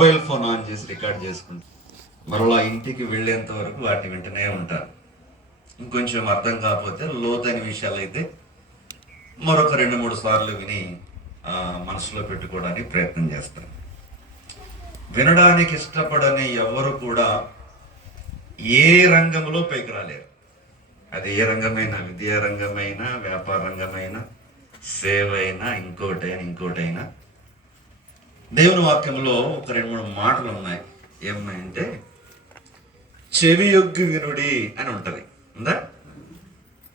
Mobile phone on చేసి record చేసుకుంటారు. మరలా ఇంటికి వెళ్ళేంత వరకు వాటిని వింటూనే ఉంటారు. ఇంకొంచెం అర్థం కాకపోతే లోతైన విషయాలు అయితే మరొక 2-3 సార్లు విని మనసులో పెట్టుకోవడానికి ప్రయత్నం చేస్తారు. వినడానికి ఇష్టపడని ఎవరు కూడా ఏ రంగంలో పైకి రాలేరు. అది ఏ రంగమైనా, విద్యా రంగమైనా, వ్యాపార రంగమైనా, సేవ అయినా, ఇంకోటైనా దేవుని వాక్యంలో ఒక 2-3 మాటలు ఉన్నాయి. ఏమన్నాయంటే చెవి యొగ్గి వినుడి అని ఉంటది. ఉందా?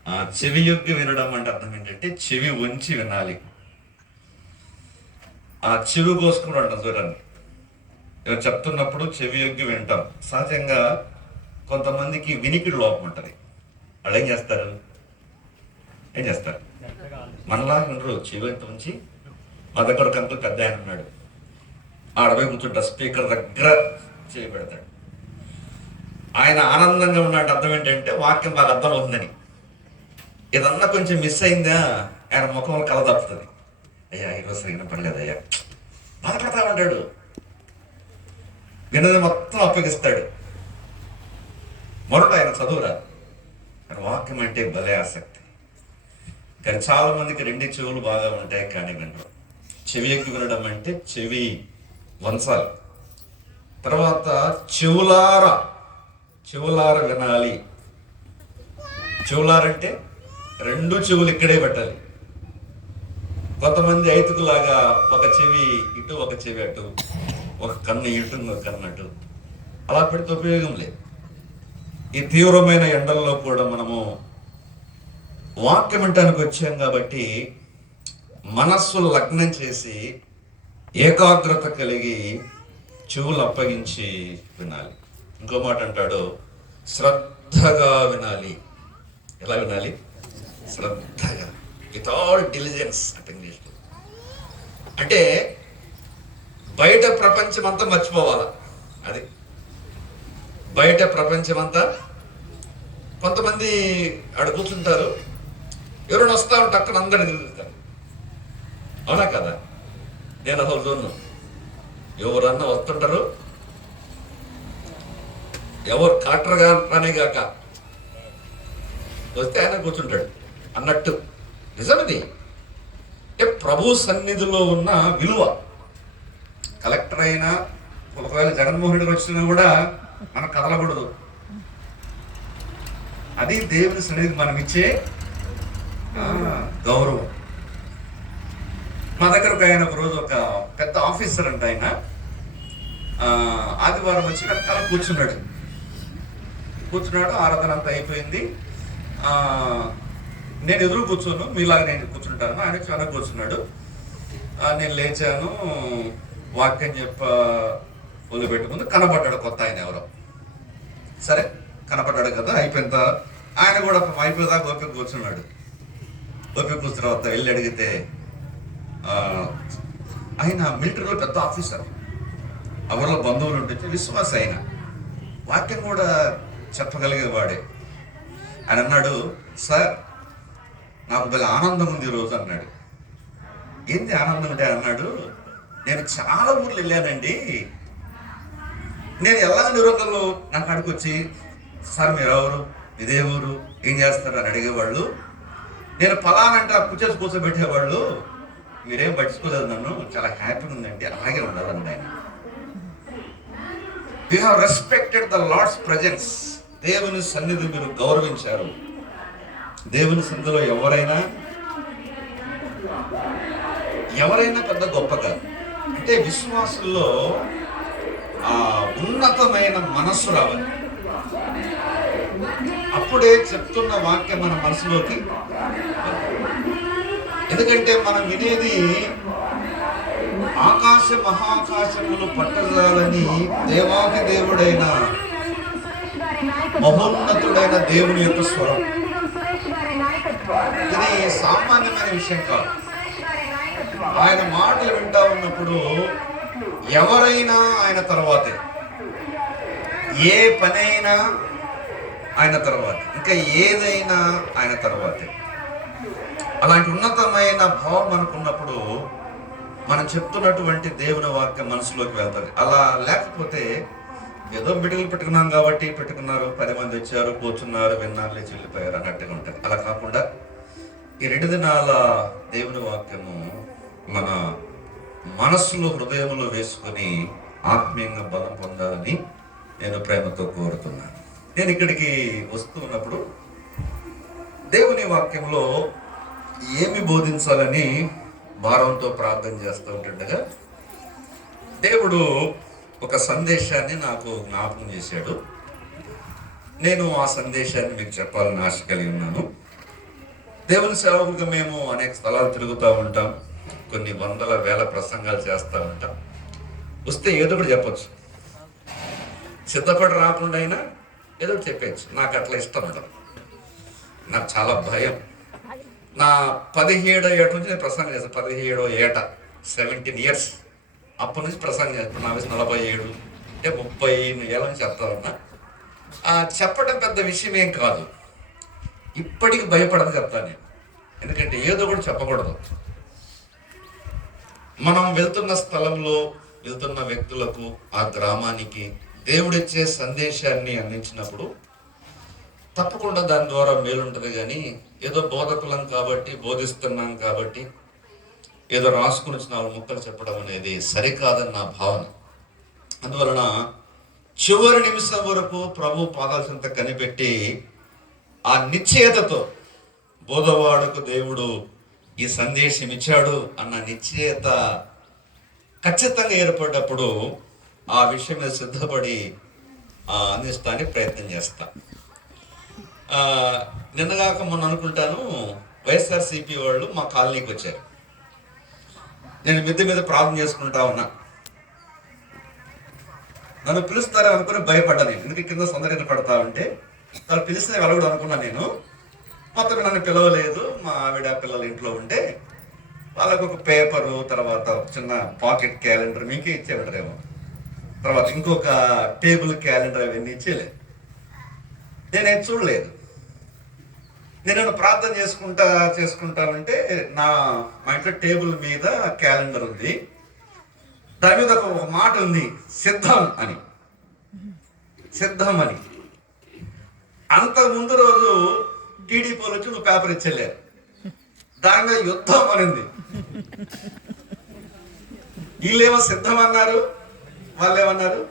ఆ చెవి యొగ్గి వినడం అంటే అర్థం ఏంటంటే చెవి ఉంచి వినాలి. ఆ చెవి కోసుకుని అంటాం చూడండి. ఇలా చెప్తున్నప్పుడు చెవి యొగ్గి వింటాం. సహజంగా కొంతమందికి వినికిడి లోపం ఉంటుంది. వాళ్ళు ఏం చేస్తారు మనలా వినరు. చెవి ఎంత ఉంచి మా దగ్గర ఒక అంకుల్ పెద్ద ఆయన ఉన్నాడు. ఆడపోయి కూర్చుంటా స్పీకర్ దగ్గర చేయి పెడతాడు. ఆయన ఆనందంగా ఉన్నాడు. అర్థం ఏంటంటే వాక్యం బాగా అర్థం అవుతుందని. ఏదన్నా కొంచెం మిస్ అయిందా ఆయన ముఖంలో కళ తప్పుతుంది. అయ్యా ఈరోజు సరిగిన పడలేదు అయ్యా, బాధపడతా ఉంటాడు. వినది మొత్తం అప్పగిస్తాడు. మొదట ఆయన చదువురా, ఆయన వాక్యం అంటే భలే ఆసక్తి. కానీ చాలా మందికి 2 చెవులు బాగా ఉంటాయి కానీ వినరు. చెవి ఎక్కి వినడం అంటే చెవి వంచాలి. తర్వాత చెవులార వినాలి. చెవులారంటే 2 చెవులు ఇక్కడే పెట్టాలి. కొంతమంది ఐతుకులాగా ఒక చెవి ఇటు, ఒక చెవి అటు, ఒక కన్ను ఇటు, ఒక కన్ను అటు, అలా పెడితే ఉపయోగం లేదు. ఈ తీవ్రమైన ఎండల్లో కూడా మనము వాక్యం వినటానికి వచ్చాం కాబట్టి మనస్సు లగ్నం చేసి ఏకాగ్రత కలిగి చెవులు అప్పగించి వినాలి. ఇంకో మాట అంటాడు, శ్రద్ధగా వినాలి. ఎలా వినాలి? శ్రద్ధగా, విత్ ఆల్ డిలిజెన్స్ అంటే ఇంగ్లీష్లో. అంటే బయట ప్రపంచం అంతా మర్చిపోవాలా. అది బయట ప్రపంచం అంతా. కొంతమంది ఆడ కూర్చుంటారు, ఎవరైనా వస్తా ఉంటే అక్కడ అందరిని తిరుగుతారు. అవునా కదా? నేను అసలు చూడను. ఎవరన్నా వస్తుంటారు, ఎవరు కాటర్గా రానే గాక వస్తే ఆయన కూర్చుంటాడు అన్నట్టు. నిజమది. అంటే ప్రభు సన్నిధిలో ఉన్న విలువ. కలెక్టర్ అయినా ఒకవేళ జగన్మోహన్ రెడ్డి వచ్చినా కూడా మనం కదలకూడదు. అది దేవుని సన్నిధికి మనం ఇచ్చే గౌరవం. మా దగ్గర ఒక రోజు ఒక పెద్ద ఆఫీసర్ అంట. ఆయన ఆదివారం వచ్చి వెనకాల కూర్చున్నాడు. ఆరాధన అంతా అయిపోయింది. నేను ఎదురు కూర్చోను, మీలాగా నేను కూర్చుంటాను. ఆయన వెనక కూర్చున్నాడు. నేను లేచాను, వాక్యం వదిలిపెట్టే ముందు కనపడ్డాడు కొత్త ఆయన ఎవరో. సరే కనపడ్డాడు కదా, అయిపోయిన ఆయన కూడా అయిపోయేదాకా ఓపిక కూర్చున్నాడు. ఓపిక కూర్చున్న తర్వాత వెళ్ళి అడిగితే ఆయన మిలిటరీలో పెద్ద ఆఫీసర్, ఎవరిలో బంధువులు ఉంటే విశ్వాస, ఆయన వాక్యం కూడా చెప్పగలిగేవాడే. ఆయన అన్నాడు, సార్ నాకు భలే ఆనందం ఉంది ఈరోజు అన్నాడు. ఏంది ఆనందం అంటే అన్నాడు, నేను చాలా ఊర్లు వెళ్ళానండి. నేను వెళ్ళగానే ఒకళ్ళు నాకు అడిగొచ్చి, సార్ మీరు ఎవరు, ఇదే ఊరు, ఏం చేస్తారు అని అడిగేవాళ్ళు. నేను పలానంటే కూర్చోబెట్టేవాళ్ళు. మీరేం పట్టించుకోలేదు నన్ను, చాలా హ్యాపీగా ఉందండి. అలాగే ఉండాలండి ఆయన. You have respected the Lord's presence. దేవుని సన్నిధి మీరు గౌరవించారు. దేవుని సన్నిధిలో ఎవరైనా పెద్ద గొప్పగా. అంటే విశ్వాసుల్లో ఉన్నతమైన మనస్సు రావాలి. అప్పుడే చెప్తున్న వాక్యం మన మనసులోకి. ఎందుకంటే మనం వినేది ఆకాశ మహాకాశములు పట్టజాలని దేవాది దేవుడైన మహోన్నతుడైన దేవుని యొక్క స్వరం. ఇది సామాన్యమైన విషయం కాదు. ఆయన మాటలు వింటా ఉన్నప్పుడు ఎవరైనా ఆయన తర్వాతే, ఏ పనైనా ఆయన తర్వాత, ఇంకా ఏదైనా ఆయన తర్వాతే. అలాంటి ఉన్నతమైన భావం అనుకున్నప్పుడు మనం చెప్తున్నటువంటి దేవుని వాక్యం మనసులోకి వెళ్తుంది. అలా లేకపోతే ఏదో మిడిల్ పెట్టుకున్నాం కాబట్టి పెట్టుకున్నారు, 10 మంది వచ్చారు, కూర్చున్నారు, విన్నారు, లేచి వెళ్ళిపోయారు అన్నట్టుగా ఉంటుంది. అలా కాకుండా ఈ 2 దినాల దేవుని వాక్యము మన మనస్సులో, హృదయంలో వేసుకొని ఆత్మీయంగా బలం పొందాలని నేను ప్రేమతో కోరుతున్నాను. నేను ఇక్కడికి వస్తూ ఉన్నప్పుడు దేవుని వాక్యంలో ఏమి బోధించాలని భారంతో ప్రార్థన చేస్తూ ఉంటుండగా దేవుడు ఒక సందేశాన్ని నాకు జ్ఞాపకం చేశాడు. నేను ఆ సందేశాన్ని మీకు చెప్పాలని ఆశ కలిగి ఉన్నాను. దేవుని సేవకులుగా మేము అనేక స్థలాలు తిరుగుతూ ఉంటాం, కొన్ని వందల వేల ప్రసంగాలు చేస్తూ ఉంటాం. వస్తే ఏదో ఒకటి చెప్పచ్చు, సిద్ధపడి రాకుండా అయినా ఏదో ఒకటి చెప్పచ్చు. నాకు అట్లా ఇష్టం ఉండదు, నాకు చాలా భయం. నా 17వ ఏట నుంచి నేను ప్రసంగం చేస్తాను. 17వ ఏట 17 ఇయర్స్ అప్పటి నుంచి ప్రసంగం చేస్తాను. నా వయసు 47 అంటే 30 ఏళ్ళ నుంచి చెప్తానన్నా. చెప్పడం పెద్ద విషయం ఏం కాదు, ఇప్పటికి భయపడదు చెప్తాను నేను. ఎందుకంటే ఏదో కూడా చెప్పకూడదు. మనం వెళ్తున్న స్థలంలో వెళ్తున్న వ్యక్తులకు, ఆ గ్రామానికి దేవుడిచ్చే సందేశాన్ని అందించినప్పుడు తప్పకుండా దాని ద్వారా మేలుంటుంది. కానీ ఏదో బోధకులం కాబట్టి, బోధిస్తున్నాం కాబట్టి ఏదో రాసుకుని వచ్చిన 4 ముక్కలు చెప్పడం అనేది సరికాదని నా భావన. అందువలన చివరి నిమిషం వరకు ప్రభు పాదాల చెంత కనిపెట్టి ఆ నిశ్చయతతో బోధవాడుకు దేవుడు ఈ సందేశం ఇచ్చాడు అన్న నిశ్చయత ఖచ్చితంగా ఏర్పడ్డప్పుడు ఆ విషయం మీద సిద్ధపడి అందిస్తానికి ప్రయత్నం చేస్తా. నిన్నగాక మొన్న అనుకుంటాను, వైఎస్ఆర్సీపీ వాళ్ళు మా కాలనీకి వచ్చారు. నేను మిద్దె మీద ప్రార్థన చేసుకుంటా ఉన్నా. నన్ను పిలుస్తారో అనుకుని భయపడ్డా నేను, ఎందుకు కింద సొందరిని పడతా ఉంటే వాళ్ళు పిలిస్తే వెళ్ళకూడదు అనుకున్నా నేను. మొత్తం నన్ను పిలవలేదు. మా ఆవిడ పిల్లలు ఇంట్లో ఉంటే వాళ్ళకు ఒక పేపరు, తర్వాత చిన్న పాకెట్ క్యాలెండర్ మీకే ఇచ్చేవాడరేమో, తర్వాత ఇంకొక టేబుల్ క్యాలెండర్ అవన్నీ ఇచ్చేలేదు. నేనేం చూడలేదు. నేను ప్రార్థన చేసుకుంటానంటే మా ఇంట్లో టేబుల్ మీద క్యాలెండర్ ఉంది, దాని మీద ఒక మాట ఉంది, సిద్ధం అని. సిద్ధం అని. అంత ముందు రోజు టీడీపీలో వచ్చి నువ్వు పేపర్ ఇచ్చేలేరు, దాని మీద యుద్ధం అనింది. వీళ్ళేమో సిద్ధం అన్నారు, వాళ్ళు ఏమన్నారు,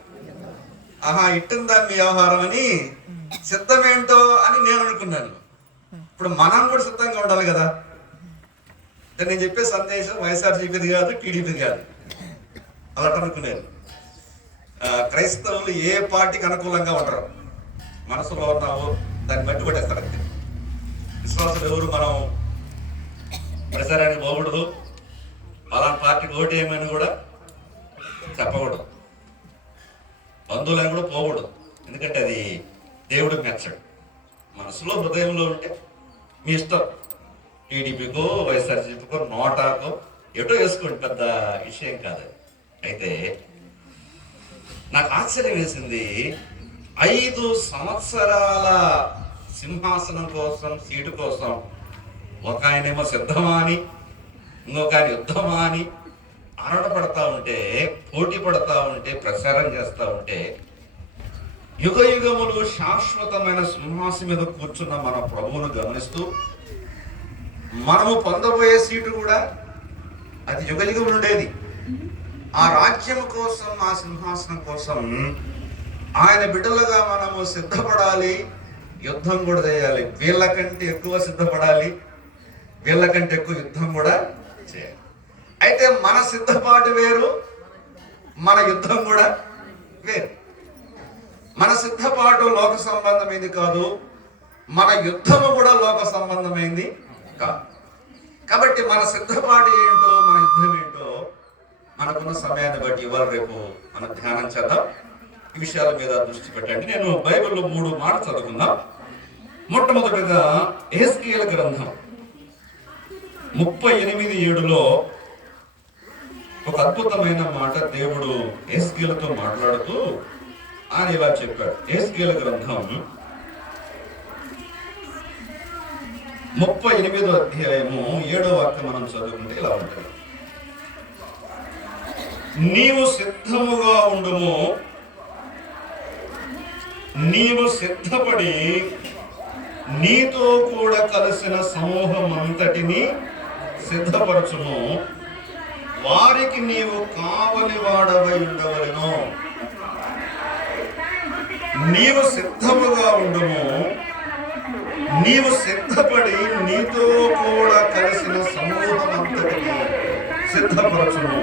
ఇట్టిందా మీ వ్యవహారం అని. సిద్ధం ఏంటో అని నేను అనుకున్నాను. ఇప్పుడు మనం కూడా సిద్ధంగా ఉండాలి కదా. నేను చెప్పే సందేశం వైఎస్ఆర్సీపీది కాదు, టీడీపీది కాదు, అలా అనుకునేది. క్రైస్తవులు ఏ పార్టీకి అనుకూలంగా ఉండరు, మనసులో ఉన్నావో దాన్ని బట్టి కొట్టేస్తారు అంతే. విశ్వాసులు ఎవరు మనం ప్రచారానికి పోకూడదు, పలానా పార్టీకి ఓటు ఏమని కూడా చెప్పకూడదు, బంధువులని కూడా పోకూడదు. ఎందుకంటే అది దేవుడు మెచ్చడు. మనసులో, హృదయంలో ఉంటే మీ ఇష్టం, టీడీపీకో వైఎస్ఆర్సీపీకో నోటాకో ఎటో వేసుకోండి, పెద్ద విషయం కాదు. అయితే నాకు ఆశ్చర్యం వేసింది, 5 సంవత్సరాల సింహాసనం కోసం, సీటు కోసం ఒక ఆయనేమో సిద్ధమా అని, ఇంకొక ఆయన యుద్ధమా అని ఆరాటపడతా ఉంటే, పోటీ పడతా ఉంటే, ప్రచారం చేస్తూ ఉంటే, యుగ యుగములు శాశ్వతమైన సింహాసనం మీద కూర్చున్న మన ప్రభువును గమనిస్తూ మనము పొందబోయే సీటు కూడా అది యుగ యుగములు ఉండేది. ఆ రాజ్యం కోసం, ఆ సింహాసనం కోసం ఆయన బిడ్డలుగా మనము సిద్ధపడాలి, యుద్ధం కూడా చేయాలి. వీళ్ళకంటే ఎక్కువ సిద్ధపడాలి, వీళ్ళకంటే ఎక్కువ యుద్ధం కూడా చేయాలి. అయితే మన సిద్ధపాటు వేరు, మన యుద్ధం కూడా వేరు. మన సిద్ధపాటు లోక సంబంధమైంది కాదు, మన యుద్ధము కూడా లోక సంబంధమైంది కాదు. కాబట్టి మన సిద్ధపాటు ఏంటో, మన యుద్ధం ఏంటో మనకున్న సమయాన్ని బట్టి ఇవాళ రేపు మనం ధ్యానం చేద్దాం. ఈ విషయాల మీద దృష్టి పెట్టండి. నేను బైబిల్లో 3 మాటలు చదువుకుందాం. మొట్టమొదటిగా యెహెజ్కేలు గ్రంథం 38:7లో ఒక అద్భుతమైన మాట దేవుడు యెహెజ్కేలుతో మాట్లాడుతూ ఆయన ఇలా చెప్పాడు. యెహెజ్కేలు గ్రంథం 38వ అధ్యాయము 7వ వాక్యం మనం చదువుకుంటే ఇలా ఉంటుంది. నీవు సిద్ధముగా ఉండుము, నీవు సిద్ధపడి నీతో కూడా కలిసిన సమూహం అంతటిని సిద్ధపరచును, వారికి నీవు కావలి వాడవై ఉండవలెను. నీవు సిద్ధముగా ఉండుము, నీవు సిద్ధపడి నీతో కూడా కలిసిన సమూహం అంతటిని సిద్ధపరచును,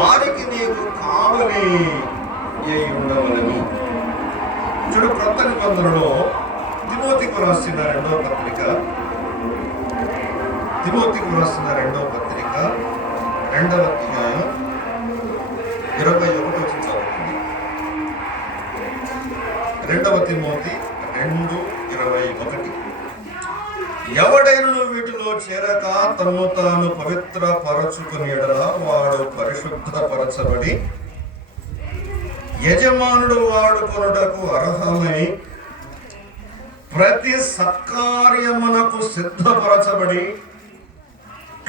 వారికి నీవు కావలి అయి ఉండవలెను. చూడు, క్రొత్త నిబంధనలో తిమోతికి రాసిన రెండవ పత్రిక 2వ అధ్యాయం 21 చదువుతుంది. 2 తిమోతి 2:21. ఎవడైనను వీటిలో చేరక తన్ను తాను పవిత్ర పరచుకుని ఎడల వాడు పరిశుద్ధపరచబడి యజమానుడు వాడుకొనుటకు అర్హమై ప్రతి సత్కార్యమునకు సిద్ధపరచబడి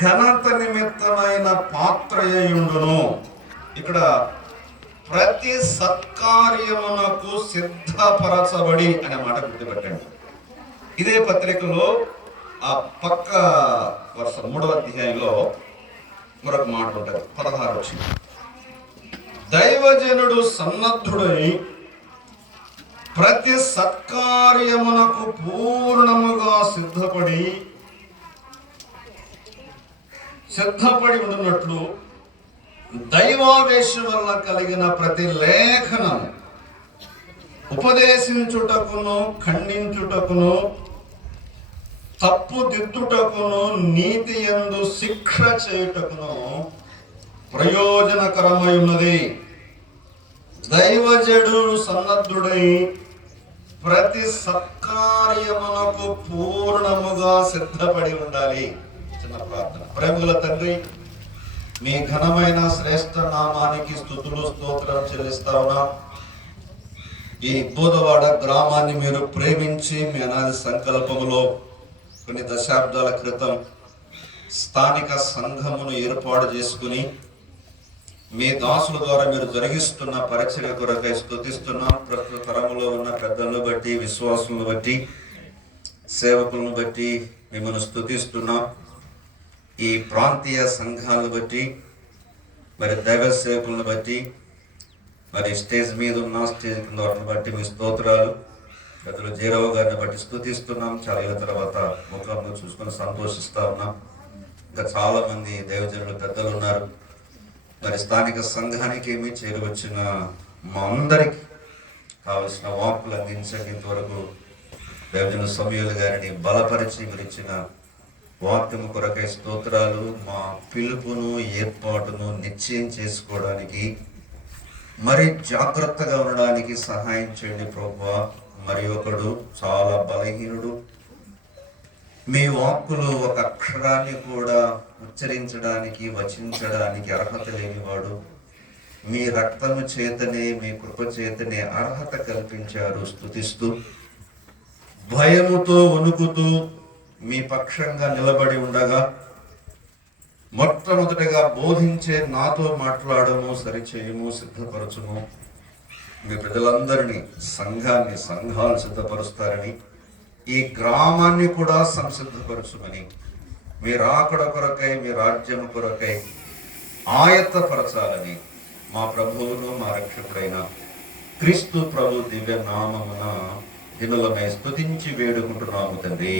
ఘనత నిమిత్తమైన పాత్రయుండును. ఇక్కడ ప్రతి సత్కార్యమునకు సిద్ధపరచబడి అనే మాట గుర్తుపెట్టండి. ఇదే పత్రికలో ఆ పక్క వరుస 3వ అధ్యాయంలో మరొక మాట ఉంటుంది, 16 వచనం. దైవజనుడు సన్నద్ధుడై ప్రతి సత్కార్యమునకు పూర్ణముగా సిద్ధపడి ఉండినట్లు దైవావేశం వల్ల కలిగిన ప్రతి లేఖనం ఉపదేశించుటకును, ఖండించుటకును, తప్పుదిద్దుటకును, నీతి యందు శిక్ష చేయుటకును ప్రయోజనకరమై ఉన్నది. దైవజనుడు సన్నద్ధుడై ప్రతి సత్కార్యమునకు పూర్ణముగా సిద్ధపడి ఉండాలి. చిన్న ప్రార్థన. ప్రేమగల తండ్రి, మీ ఘనమైన శ్రేష్ఠ నామానికి స్తుతులు స్తోత్రం చెల్లిస్తా ఉన్నా. ఈ బోధవాడ గ్రామాన్ని మీరు ప్రేమించి మీ అనాది సంకల్పములో కొన్ని దశాబ్దాల క్రితం స్థానిక సంఘమును ఏర్పాటు చేసుకుని మీ దాసుల ద్వారా మీరు జరిగిస్తున్న పరిచర్య కొరకై స్తుతిస్తున్నాం. ప్రస్తుత తరములో ఉన్న పెద్దలను బట్టి, విశ్వాసులను బట్టి, సేవకులను బట్టి మిమ్మల్ని స్తుతిస్తున్నాం. ఈ ప్రాంతీయ సంఘాలను బట్టి, మరి దైవ సేవకులను బట్టి, మరి స్టేజ్ మీద ఉన్న, స్టేజ్ కింద వాటిని బట్టి మీ స్తోత్రాలు. పెద్దలు జీరావు గారిని బట్టి స్తుతిస్తున్నాం. చాలా ఏళ్ళ తర్వాత ముఖంలో చూసుకొని సంతోషిస్తా ఉన్నాం. ఇంకా చాలా మంది దైవజనులు పెద్దలు ఉన్నారు. మరి స్థానిక సంఘానికి ఏమి చేరువచ్చిన మా అందరికి కావలసిన వాక్కులు అందించండి. ఇంతవరకు దైవజన సమూయేలు గారిని బలపరిచి మీరు ఇచ్చిన వాక్యము కొరకై స్తోత్రాలు. మా పిలుపును, ఏర్పాటును నిశ్చయం చేసుకోవడానికి, మరి జాగ్రత్తగా ఉండడానికి సహాయం చేయండి ప్రభువా. మరి ఒకడు చాలా బలహీనుడు, మీ వాక్కులు ఒక అక్షరాన్ని కూడా ఉచ్చరించడానికి, వచించడానికి అర్హత లేనివాడు. మీ రక్తము చేతనే, మీ కృప చేతనే అర్హత కల్పించారు. స్తుతిస్తూ, భయముతో వణుకుతూ మీ పక్షంగా నిలబడి ఉండగా మొట్టమొదటిగా బోధించే నాతో మాట్లాడము, సరిచేయము, సిద్ధపరచుము. మీ ప్రజలందరినీ, సంఘాలు సిద్ధపరుస్తారని, ఈ గ్రామాన్ని కూడా సంసిద్ధపరచుమని, మీ రాకడ కొరకై, మీ రాజ్యం కొరకై ఆయత్తపరచాలని మా ప్రభువును, మా రక్షకుడైన క్రీస్తు ప్రభు దివ్య నామమున దినులమై స్తుతించి వేడుకుంటున్నాము తండ్రి.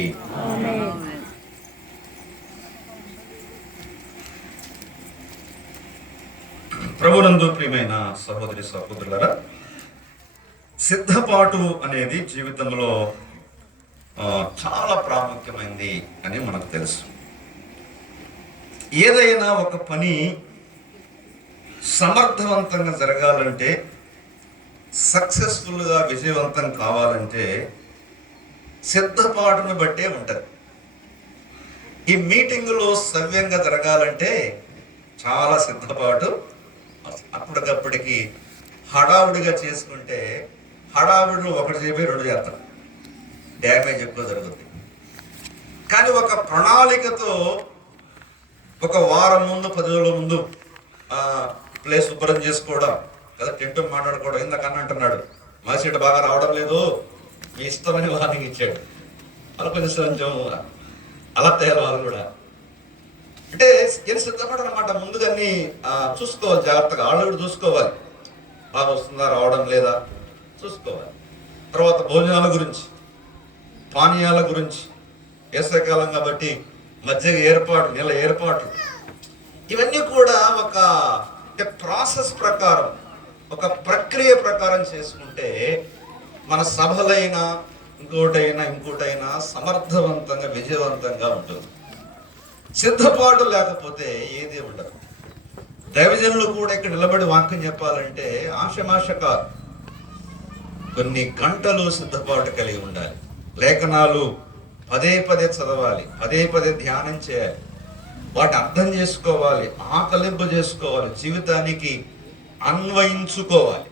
ప్రభునందు ప్రియమైన సహోదరి సహోదరులారా, సిద్ధపాటు అనేది జీవితంలో చాలా ప్రాముఖ్యమైనది అని మనకు తెలుసు. ఏదైనా ఒక పని సమర్థవంతంగా జరగాలంటే, సక్సెస్ఫుల్గా విజయవంతం కావాలంటే సిద్ధపాటును బట్టే ఉంటుంది. ఈ మీటింగులు సవ్యంగా జరగాలంటే చాలా సిద్ధపాటు. అప్పటికప్పటికి హడావుడిగా చేసుకుంటే హడావుడిలో ఒకటి చెప్పి 2 చేస్తాం, డ్యామేజ్ ఎక్కువ జరుగుతుంది. కానీ ఒక ప్రణాళికతో ఒక వారం ముందు, 10 రోజుల ముందు ప్లేస్ శుభ్రం చేసుకోవడం కదా, టెంట్ మాట్లాడుకోవడం. ఇందాక అన్న అంటున్నాడు మాసీట బాగా రావడం లేదు, మీ ఇష్టమని వార్నింగ్ ఇచ్చాడు. అలా కొంచెం అలా తయారు వాళ్ళు కూడా. అంటే నేను సిద్ధపడనమాట, ముందుగా అన్ని చూసుకోవాలి జాగ్రత్తగా. వాళ్ళు కూడా చూసుకోవాలి, బాగా వస్తుందా రావడం లేదా చూసుకోవాలి. తర్వాత భోజనాల గురించి, పానీయాల గురించి, వేసవికాలం కాబట్టి మజ్జిగ ఏర్పాటు, నీళ్ళ ఏర్పాటు, ఇవన్నీ కూడా ఒక ప్రాసెస్ ప్రకారం, ఒక ప్రక్రియ ప్రకారం చేసుకుంటే మన సభలైనా ఇంకోటైనా సమర్థవంతంగా విజయవంతంగా ఉంటుంది. సిద్ధపాటు లేకపోతే ఏది ఉండదు. దైవజనులు కూడా ఇక్కడ నిలబడి వాక్యం చెప్పాలంటే ఆశమాష కాదు, కొన్ని గంటలు సిద్ధపాటు కలిగి ఉండాలి. లేఖనాలు పదే చదవాలి, పదే ధ్యానం చేయాలి, వాటిని అర్థం చేసుకోవాలి, ఆకలింపు చేసుకోవాలి, జీవితానికి అన్వయించుకోవాలి.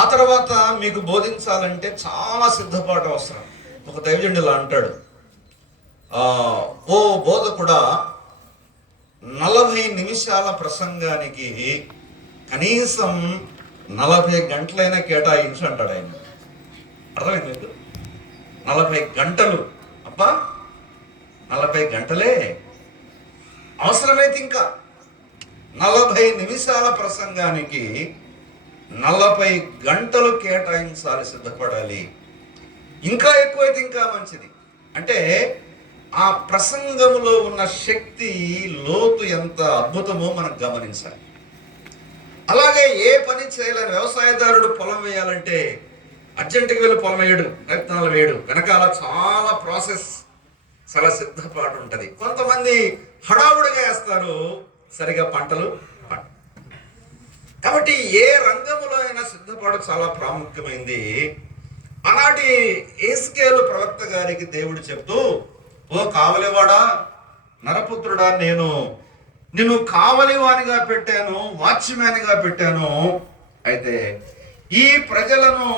ఆ తర్వాత మీకు బోధించాలంటే చాలా సిద్ధపాటు అవసరం. ఒక దైవజనుడు ఇలా అంటాడు, ఓ బోధకుడా, 40 నిమిషాల ప్రసంగానికి కనీసం 40 గంటలైనా కేటాయించు అంటాడు ఆయన. అర్థమైంది మీకు? 40 గంటలు, అబ్బా 40 గంటలే అవసరమైతే ఇంకా 40 నిమిషాల ప్రసంగానికి 40 గంటలు కేటాయించాలి, సిద్ధపడాలి. ఇంకా ఎక్కువైతే ఇంకా మంచిది. అంటే ఆ ప్రసంగంలో ఉన్న శక్తి లోతు ఎంత అద్భుతమో మనం గమనించాలి. అలాగే ఏ పని చేయలేని వ్యవసాయదారుడు పొలం వేయాలంటే అర్జెంటుగా వెళ్ళి పొలం వేయడు, ప్రయత్నాలు వేయడు, వెనకాల చాలా ప్రాసెస్, చాలా సిద్ధపాటు ఉంటుంది. కొంతమంది హడావుడిగా వేస్తారు, సరిగా పంటలు. కాబట్టి ఏ రంగంలో అయినా సిద్ధపాటు చాలా ప్రాముఖ్యమైంది. ఆనాటి యేస్కేలు ప్రవక్త గారికి దేవుడు చెప్తూ, ఓ కావలివాడా, నరపుత్రుడా, నేను నిన్ను కావలివానిగా పెట్టాను, వాచ్మ్యాన్గా పెట్టాను. అయితే ఈ ప్రజలను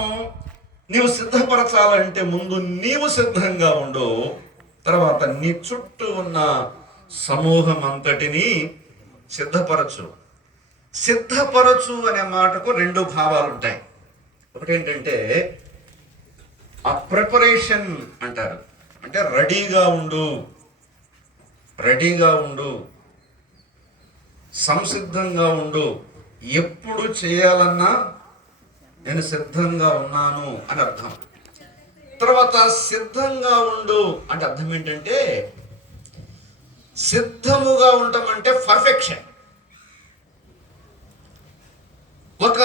నీవు సిద్ధపరచాలంటే ముందు నీవు సిద్ధంగా ఉండు, తర్వాత నీ చుట్టూ ఉన్న సమూహం అంతటిని సిద్ధపరచు. సిద్ధపరచు అనే మాటకు 2 భావాలు ఉంటాయి. ఒకటి ఏంటంటే ఆ ప్రిపరేషన్ అంటారు, అంటే రెడీగా ఉండు, సంసిద్ధంగా ఉండు, ఎప్పుడు చేయాలన్నా నేను సిద్ధంగా ఉన్నాను అని అర్థం. తర్వాత సిద్ధంగా ఉండు అంటే అర్థం ఏంటంటే సిద్ధముగా ఉండటం అంటే పర్ఫెక్షన్. ఒక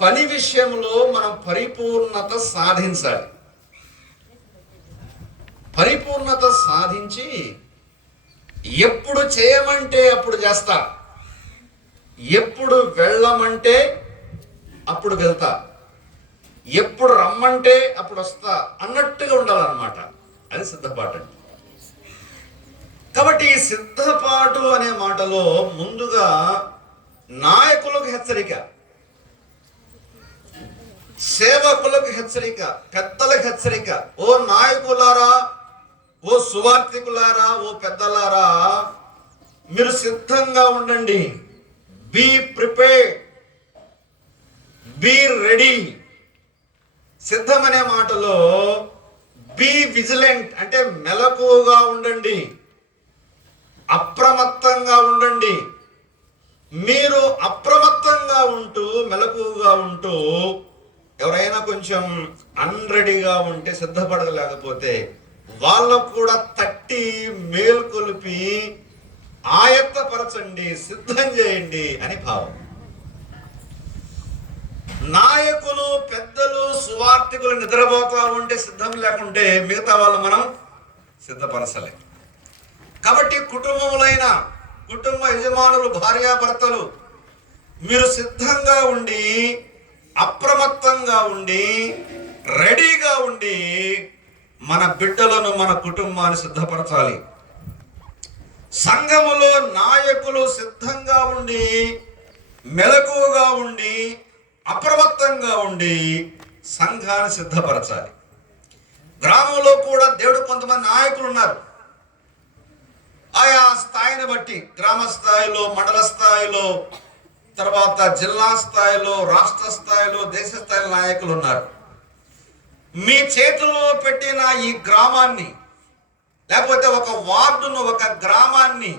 పని విషయంలో మనం పరిపూర్ణత సాధించాలి. పరిపూర్ణత సాధించి ఎప్పుడు చేయమంటే అప్పుడు చేస్తా, ఎప్పుడు వెళ్ళమంటే అప్పుడు వెళ్తా, ఎప్పుడు రమ్మంటే అప్పుడు వస్తా అన్నట్టుగా ఉండాలన్నమాట. అది సిద్ధపాటు అంటే. కాబట్టి ఈ సిద్ధపాటు అనే మాటలో ముందుగా నాయకులకు హెచ్చరిక, సేవకులకు హెచ్చరిక, పెద్దలకు హెచ్చరిక. ఓ నాయకులారా, ఓ సువార్థికులారా, ఓ పెద్దలారా, మీరు సిద్ధంగా ఉండండి. Be prepared, be ready. సిద్ధం అనే మాటలో బీ విజిలెంట్ అంటే మెలకువగా ఉండండి, అప్రమత్తంగా ఉండండి. మీరు అప్రమత్తంగా ఉంటూ మెలకువగా ఉంటూ ఎవరైనా కొంచెం అన్రెడీగా ఉంటే, సిద్ధపడలేకపోతే వాళ్ళకు కూడా తట్టి మేల్కొలిపి ఆయత్తపరచండి, సిద్ధం చేయండి అని భావం. నాయకులు, పెద్దలు, సువార్థికులు నిద్రపోతా ఉంటే సిద్ధం లేకుంటే మిగతా వాళ్ళు మనం సిద్ధపరచలేం. కాబట్టి కుటుంబ యజమానులు, భార్యాభర్తలు, మీరు సిద్ధంగా ఉండి, అప్రమత్తంగా ఉండి, రెడీగా ఉండి మన బిడ్డలను, మన కుటుంబాన్ని సిద్ధపరచాలి. సంఘములో నాయకులు సిద్ధంగా ఉండి, మెలకువగా ఉండి, అప్రమత్తంగా ఉండి సంఘాన్ని సిద్ధపరచాలి. గ్రామంలో కూడా దేవుడు కొంతమంది నాయకులు ఉన్నారు. ఆయా స్థాయిని బట్టి గ్రామ స్థాయిలో, మండల స్థాయిలో, తర్వాత జిల్లా స్థాయిలో, రాష్ట్ర స్థాయిలో, దేశ స్థాయిలో నాయకులు ఉన్నారు. మీ చేతుల్లో పెట్టిన ఈ గ్రామాన్ని, లేకపోతే ఒక వార్డును, ఒక గ్రామాన్ని,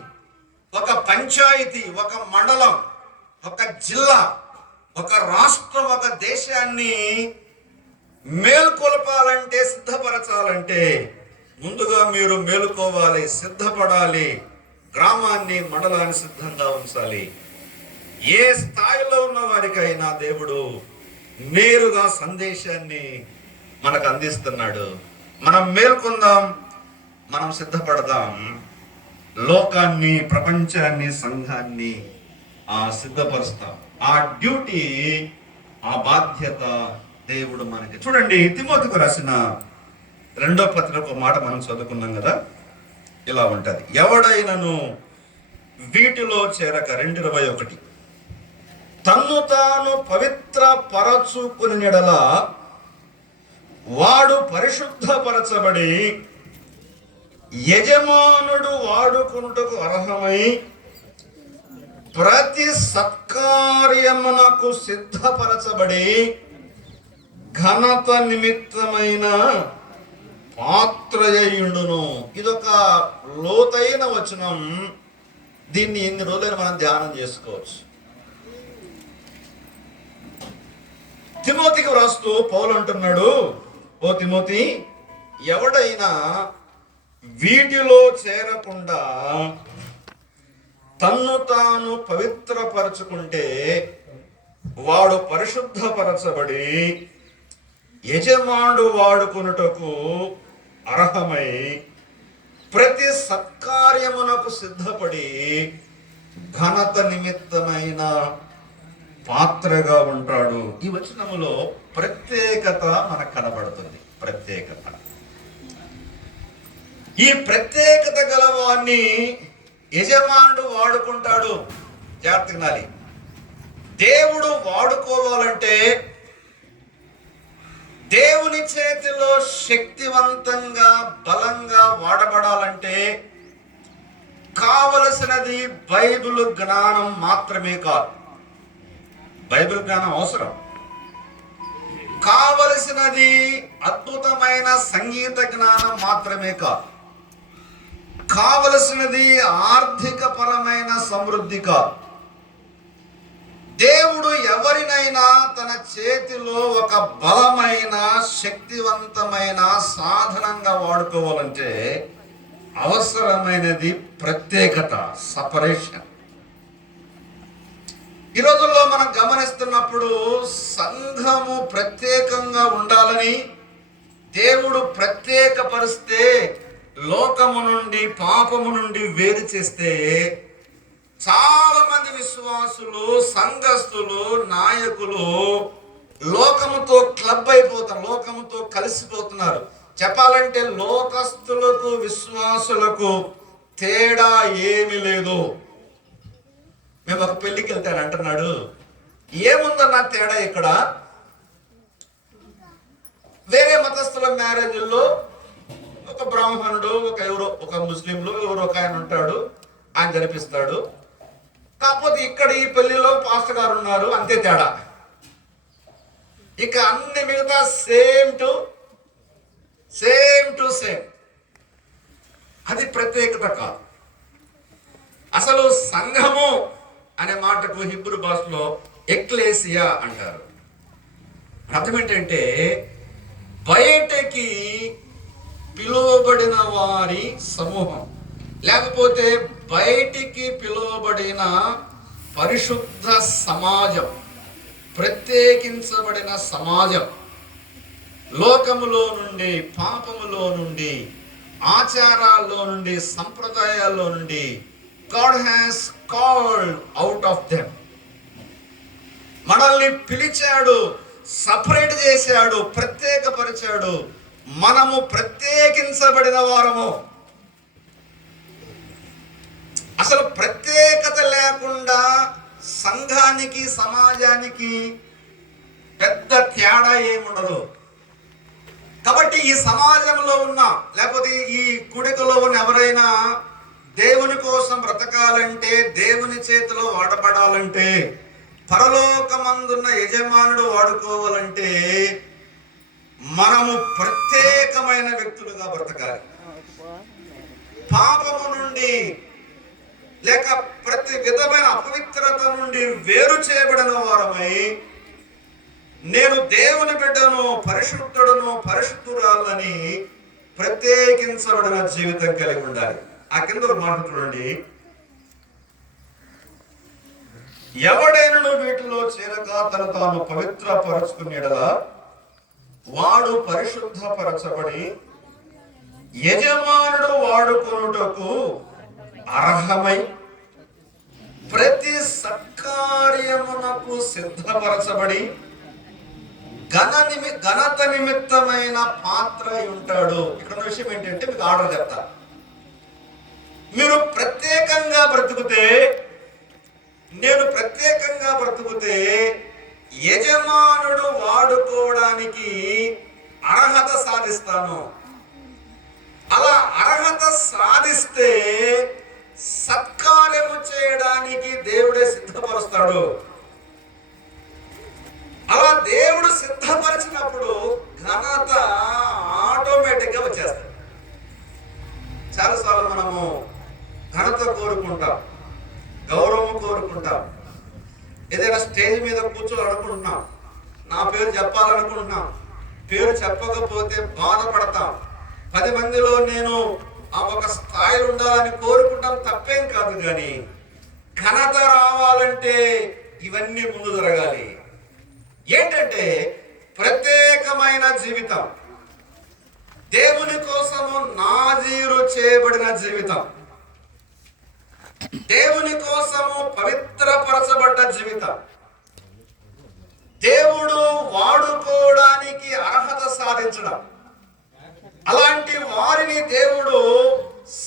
ఒక పంచాయతీ, ఒక మండలం, ఒక జిల్లా, ఒక రాష్ట్రం, ఒక దేశాన్ని మేల్కొల్పాలంటే, సిద్ధపరచాలంటే ముందుగా మీరు మేలుకోవాలి, సిద్ధపడాలి. గ్రామాన్ని, మండలాన్ని సిద్ధంగా ఉంచాలి. ఏ స్థాయిలో ఉన్న వారికైనా దేవుడు నేరుగా సందేశాన్ని మనకు అందిస్తున్నాడు. మనం మేల్కొందాం, మనం సిద్ధపడదాం. లోకాన్ని, ప్రపంచాన్ని, సంఘాన్ని సిద్ధపరుస్తాం. ఆ డ్యూటీ, ఆ బాధ్యత దేవుడు మనకి. చూడండి, తిమోతికి రాసిన 2వ పత్రిక ఒక మాట మనం చదువుకున్నాం కదా, ఇలా ఉంటది. ఎవడైనను వీటిలో చేరక, 2:21, తన్ను తాను పవిత్ర పరచుకుని ఎడల వాడు పరిశుద్ధపరచబడి యజమానుడు వాడుకున్నటకు అర్హమై ప్రతి సత్కార్యమునకు సిద్ధపరచబడి ఘనత నిమిత్తమైన పాత్రయుండును. ఇదొక లోతైన వచనం. దీన్ని ఎన్ని రోజులైనా మనం ధ్యానం చేసుకోవచ్చు. తిమోతికి వ్రాస్తూ పౌలు అంటున్నాడు, ఓ తిమోతి, ఎవడైనా వీటిలో చేరకుండా తన్ను తాను పవిత్రపరచుకుంటే వాడు పరిశుద్ధపరచబడి యజమానుడు వాడుకొనుటకు అర్హమై ప్రతి సత్కార్యమునకు సిద్ధపడి ఘనత నిమిత్తమైన పాత్రగా ఉంటాడు. ఈ వచనములో ప్రత్యేకత మనకు కనబడుతుంది. ప్రత్యేకత. ఈ ప్రత్యేకత గలవాన్ని యజమానుడు వాడుకుంటాడు. జాగ్రత్త వినాలి. దేవుడు వాడుకోవాలంటే, దేవుని చేతిలో శక్తివంతంగా, బలంగా వాడబడాలంటే కావలసినది బైబిల్ జ్ఞానం మాత్రమే కాదు. బైబిల్ జ్ఞానం అవసరం. కావలసినది అద్భుతమైన సంగీత జ్ఞానం మాత్రమే కాదు. కావలసినది ఆర్థిక పరమైన సమృద్ధి కాదు. దేవుడు ఎవరినైనా తన చేతిలో ఒక బలమైన, శక్తివంతమైన సాధనంగా వాడుకోవాలంటే అవసరమైనది ప్రత్యేకత, సపరేషన్. ఈ రోజుల్లో మనం గమనిస్తున్నప్పుడు సంఘము ప్రత్యేకంగా ఉండాలని దేవుడు ప్రత్యేకపరిస్తే, లోకము నుండి, పాపము నుండి వేరు చేస్తే చాలా మంది విశ్వాసులు, సంఘస్థులు, నాయకులు లోకముతో క్లబ్ అయిపోతారు, లోకముతో కలిసిపోతున్నారు. చెప్పాలంటే లోకస్తులకు, విశ్వాసులకు తేడా ఏమీ లేదు. మేము ఒక పెళ్లికి వెళ్తాను అంటున్నాడు, ఏముందన్న తేడా ఇక్కడ? వేరే మతస్థుల మ్యారేజ్ల్లో ఒక బ్రాహ్మణుడు, ఒక ముస్లింలు, ఎవరో ఒక ఆయన ఉంటాడు, ఆయన జరిపిస్తాడు. కాకపోతే ఇక్కడ ఈ పెళ్లిలో పాస్టర్ గారు ఉన్నారు, అంతే తేడా. ఇక అన్ని మిగతా సేమ్ టు సేమ్. అది ప్రత్యేకత కాదు. అసలు సంఘము అనే మాటకు హిబ్రూ భాషలో ఎక్లేసియా అంటారు. అర్థం ఏంటంటే బయటకి పిలువబడిన వారి సమూహం, లేకపోతే బయటికి పిలువబడిన పరిశుద్ధ సమాజం, ప్రత్యేకించబడిన సమాజం. లోకములో నుండి, పాపములో నుండి, ఆచారాల్లో నుండి, సంప్రదాయాల్లో నుండి God has called out of them. మనల్ని పిలిచాడు, సపరేట్ చేశాడు, ప్రత్యేకపరిచాడు. మనము ప్రత్యేకించబడిన వారము. అసలు ప్రత్యేకత లేకుండా సంఘానికి, సమాజానికి పెద్ద తేడా ఏముండదు. కాబట్టి ఈ సమాజంలో ఉన్న, లేకపోతే ఈ కుడికలో ఉన్న ఎవరైనా దేవుని కోసం బ్రతకాలంటే, దేవుని చేతిలో వాడబడాలంటే, పరలోకమందున్న యజమానుడు వాడుకోవాలంటే మనము ప్రత్యేకమైన వ్యక్తులుగా బ్రతకాలి. పాపము నుండి లేక ప్రతి విధమైన అపవిత్రత నుండి వేరు చేయబడిన వారమై, నేను దేవుని బిడ్డను, పరిశుద్ధుడును, పరిశుద్ధురాలని ప్రత్యేకించబడిన జీవితం కలిగి ఉండాలి. ఆ కింద ఒక మాట చూడండి, ఎవడైనా వీటిలో చేరక తను తాను పవిత్రపరచుకునేలా వాడు పరిశుద్ధపరచబడి యజమానుడు వాడుకొనుటకు అర్హమై ప్రతి సత్కార్యమునకు సిద్ధపరచబడి ఘనత నిమిత్తమైన పాత్ర ఉంటాడు. ఇక్కడ విషయం ఏంటంటే, మీకు ఆర్డర్ చెప్తా. మీరు ప్రత్యేకంగా బ్రతుకుతే, నేను ప్రత్యేకంగా బ్రతుకుతే యజమానుడు వాడుకోవడానికి అర్హత సాధిస్తాను. అలా అర్హత సాధిస్తే సత్కార్యము చేయడానికి దేవుడే సిద్ధపరుస్తాడు. అలా దేవుడు సిద్ధపరిచినప్పుడు ఘనత ఆటోమేటిక్గా వచ్చేస్తాడు. చాలాసార్లు మనము ఘనత కోరుకుంటాం, గౌరవం కోరుకుంటాం, ఏదైనా స్టేజ్ మీద కూర్చోాలనుకుంటున్నాం, నా పేరు చెప్పాలనుకుంటున్నాం, పేరు చెప్పకపోతే బాధపడతాం, 10 మందిలో నేను ఆ ఒక స్థాయిలో ఉండాలని కోరుకుంటాం, తప్పేం కాదు. కానీ ఘనత రావాలంటే ఇవన్నీ ముందు జరగాలి. ఏంటంటే ప్రత్యేకమైన జీవితం, దేవుని కోసము నాజీరు చేయబడిన జీవితం, దేవుని కోసము పవిత్రపరచబడ్డ జీవితం, దేవుడు వాడుకోవడానికి అర్హత సాధించడం. అలాంటి వారిని దేవుడు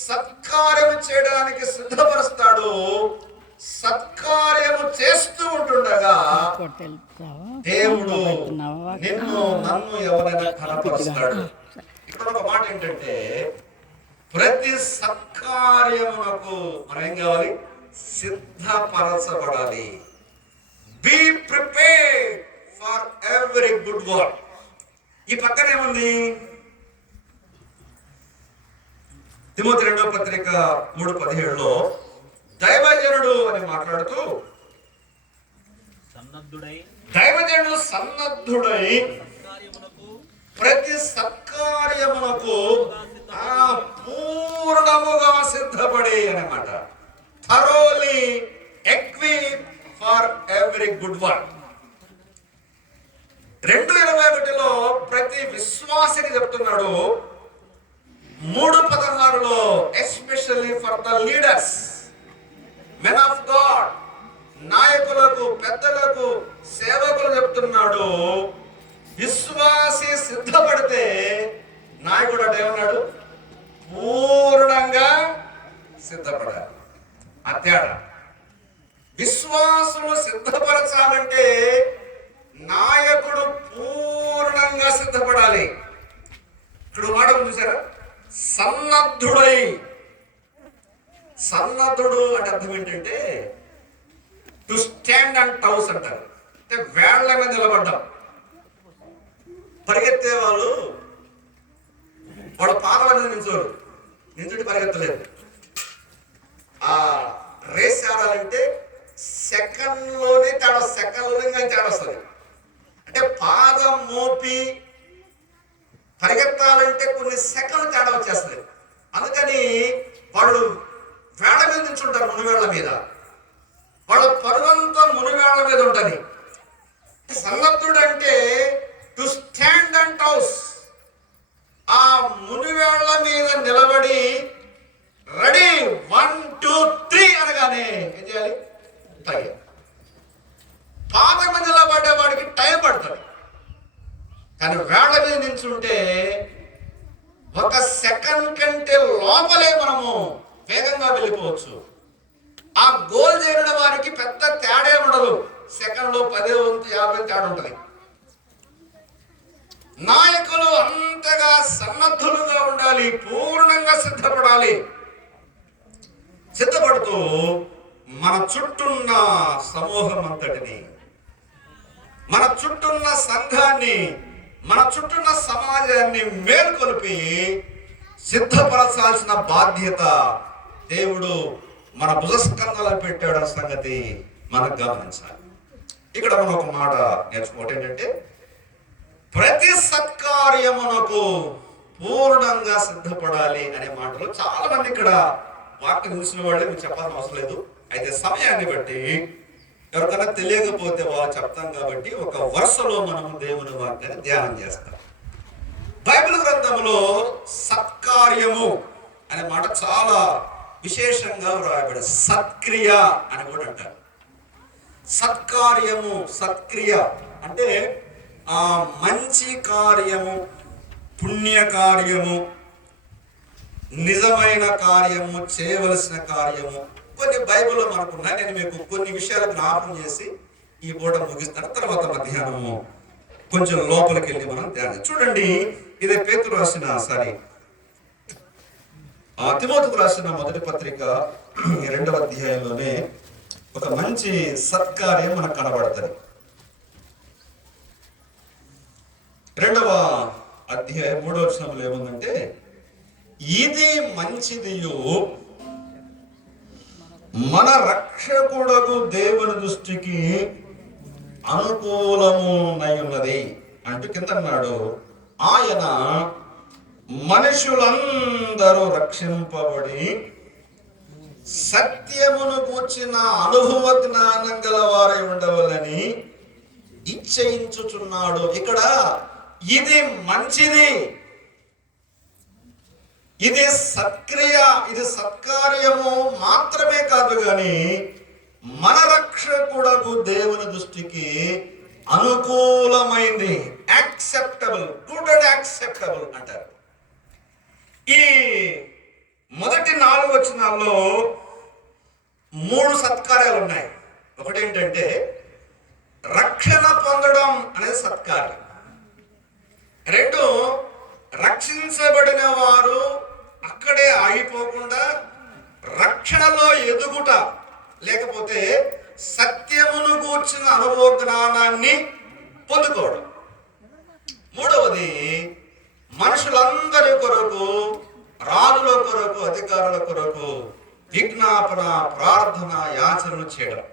సత్కార్యము చేయడానికి సిద్ధపరుస్తాడు. సత్కార్యము చేస్తూ ఉంటుండగా దేవుడు నన్ను ఎవరైనా కనపరుస్తాడు. ఇక్కడ ఒక మాట ఏంటంటే, ప్రతి సత్కార్యమునకు మనం ఏం కావాలి? సిద్ధపరచబడాలి. Be prepared for every good work. ఈ పక్కనేముంది? తిమోతి 2వ పత్రిక 3:17లో దైవజనుడు అని మాట్లాడుతూ, దైవజనుడు సన్నద్ధుడై ప్రతి సత్కార్యమునకు పూర్ణముగా సిద్ధపడి అన్నమాట. Thoroughly equip for every good work. 2:21లో ప్రతి విశ్వాసికి చెప్తున్నాడు. 3:16లో especially for the leaders, men of God, నాయకులకు, పెద్దలకు, సేవకులు చెప్తున్నాడు. విశ్వాసి సిద్ధపడితే నాయకుడు అంటే ఏమన్నాడు? పూర్ణంగా సిద్ధపడాలి. ఆ తేడా. విశ్వాసులు సిద్ధపరచాలంటే నాయకుడు పూర్ణంగా సిద్ధపడాలి. ఇక్కడ మాట చూసారా? సన్నద్ధుడై. సన్నద్ధుడు అంటే అర్థం ఏంటంటే టు స్టాండ్ అండ్ టౌస్ అంటారు. అంటే వేళ్ల మీద నిలబడ్డాం. పరిగెత్తే వాళ్ళు పాదాల మీద నించుంటే పరిగెత్తలేదు. ఆ రేస్ ఆడాలంటే సెకండ్లోనే తేడా వస్తుంది. అంటే పాదం మోపి పరిగెత్తాలంటే కొన్ని సెకండ్లు తేడా వచ్చేస్తుంది. అందుకని వాళ్ళు వేళ్ల మీద నించుంటారు, మునివేళ్ల మీద. వాళ్ళ పరువంతా మునివేళ్ల మీద ఉంటుంది. సన్నద్ధుడు అంటే టు స్టాండ్ అండ్ టౌస్. ఆ మునివేళ్ల మీద నిలబడి రెడీ 1 2 3 అనగానే ఏం చేయాలి? టైం. పాదం మీద నిలబడే వాడికి టైం పడుతుంది. కానీ వేళ్ల మీద నిల్చుంటే 1 సెకండ్ కంటే లోపలే మనము వేగంగా వెళ్ళిపోవచ్చు. ఆ గోల్ చేరిన వారికి పెద్ద తేడా ఉండదు. సెకండ్లో 10 వంతు 50 తేడా ఉంటుంది. నాయకులు అంతగా సన్నద్ధులుగా ఉండాలి, పూర్ణంగా సిద్ధపడాలి. సిద్ధపడుతూ మన చుట్టూన్న సమూహం అంతటిని, మన చుట్టూన్న సంఘాన్ని, మన చుట్టూన్న సమాజాన్ని మేల్కొల్పి సిద్ధపరచాల్సిన బాధ్యత దేవుడు మన భుజస్కంధాలను పెట్టాడు సంగతి మనకు గమనించాలి. ఇక్కడ మనం ఒక మాట నేర్చుకోవటం ఏంటంటే, ప్రతి సత్కార్యమునకు పూర్ణంగా సిద్ధపడాలి అనే మాటలు చాలా మంది ఇక్కడ వాక్యం చూసిన వాళ్ళే మీకు చెప్పాల్సిన అవసరం లేదు. అయితే సమయాన్ని బట్టి ఎవరికైనా తెలియకపోతే వాళ్ళు చెప్తాం కాబట్టి ఒక వరుసలో మనం దేవుని వాక్యాన్ని ధ్యానం చేస్తాం. బైబిల్ గ్రంథంలో సత్కార్యము అనే మాట చాలా విశేషంగా వ్రాయబడి సత్క్రియ అని కూడా అంటారు. సత్కార్యము, సత్క్రియ అంటే మంచి కార్యము, పుణ్యకార్యము, నిజమైన కార్యము, చేయవలసిన కార్యము. కొన్ని బైబిల్లో మనకున్నాయి. నేను మీకు కొన్ని విషయాలు జ్ఞాపకం చేసి ఈ పూట ముగిస్తాను. తర్వాత మధ్యాహ్నము కొంచెం లోపలికి వెళ్ళి మనం ధ్యానం చూడండి. ఇదే పేతురు రాసిన తిమోతికి రాసిన మొదటి పత్రిక 2వ అధ్యాయంలోనే ఒక మంచి సత్కార్యం మనకు కనబడుతుంది. 2వ అధ్యాయం 3వ వచనంలో ఏముందంటే, ఇది మంచిదియు మన రక్షకుడకు దేవుని దృష్టికి అనుకూలమునై ఉన్నది అంటూ కింద అన్నాడు. ఆయన మనుషులందరూ రక్షింపబడి సత్యమును కూర్చిన అనుభవ జ్ఞానం గల వారై ఉండవలని ఇచ్చయించుచున్నాడు. ఇక్కడ ఇది మంచిది, ఇది సత్క్రియ, ఇది సత్కార్యము మాత్రమే కాదు కానీ మన రక్షకుడకు దేవుని దృష్టికి అనుకూలమైంది, యాక్సెప్టబుల్, గుడ్ అండ్ యాక్సెప్టబుల్ అంటారు. ఈ మొదటి 4 వచనాల్లో 3 సత్కార్యాలు ఉన్నాయి. ఒకటి ఏంటంటే రక్షణ పొందడం అనేది సత్కార్యం. 2, రక్షించబడిన వారు అక్కడే ఆగిపోకుండా రక్షణలో ఎదుగుట, లేకపోతే సత్యమును గూర్చిన అనుభవ జ్ఞానాన్ని పొందుకోవడం. 3వది మనుషులందరి కొరకు, రాజుల కొరకు, అధికారుల కొరకు విజ్ఞాపన, ప్రార్థన, యాచనలు చేయడం.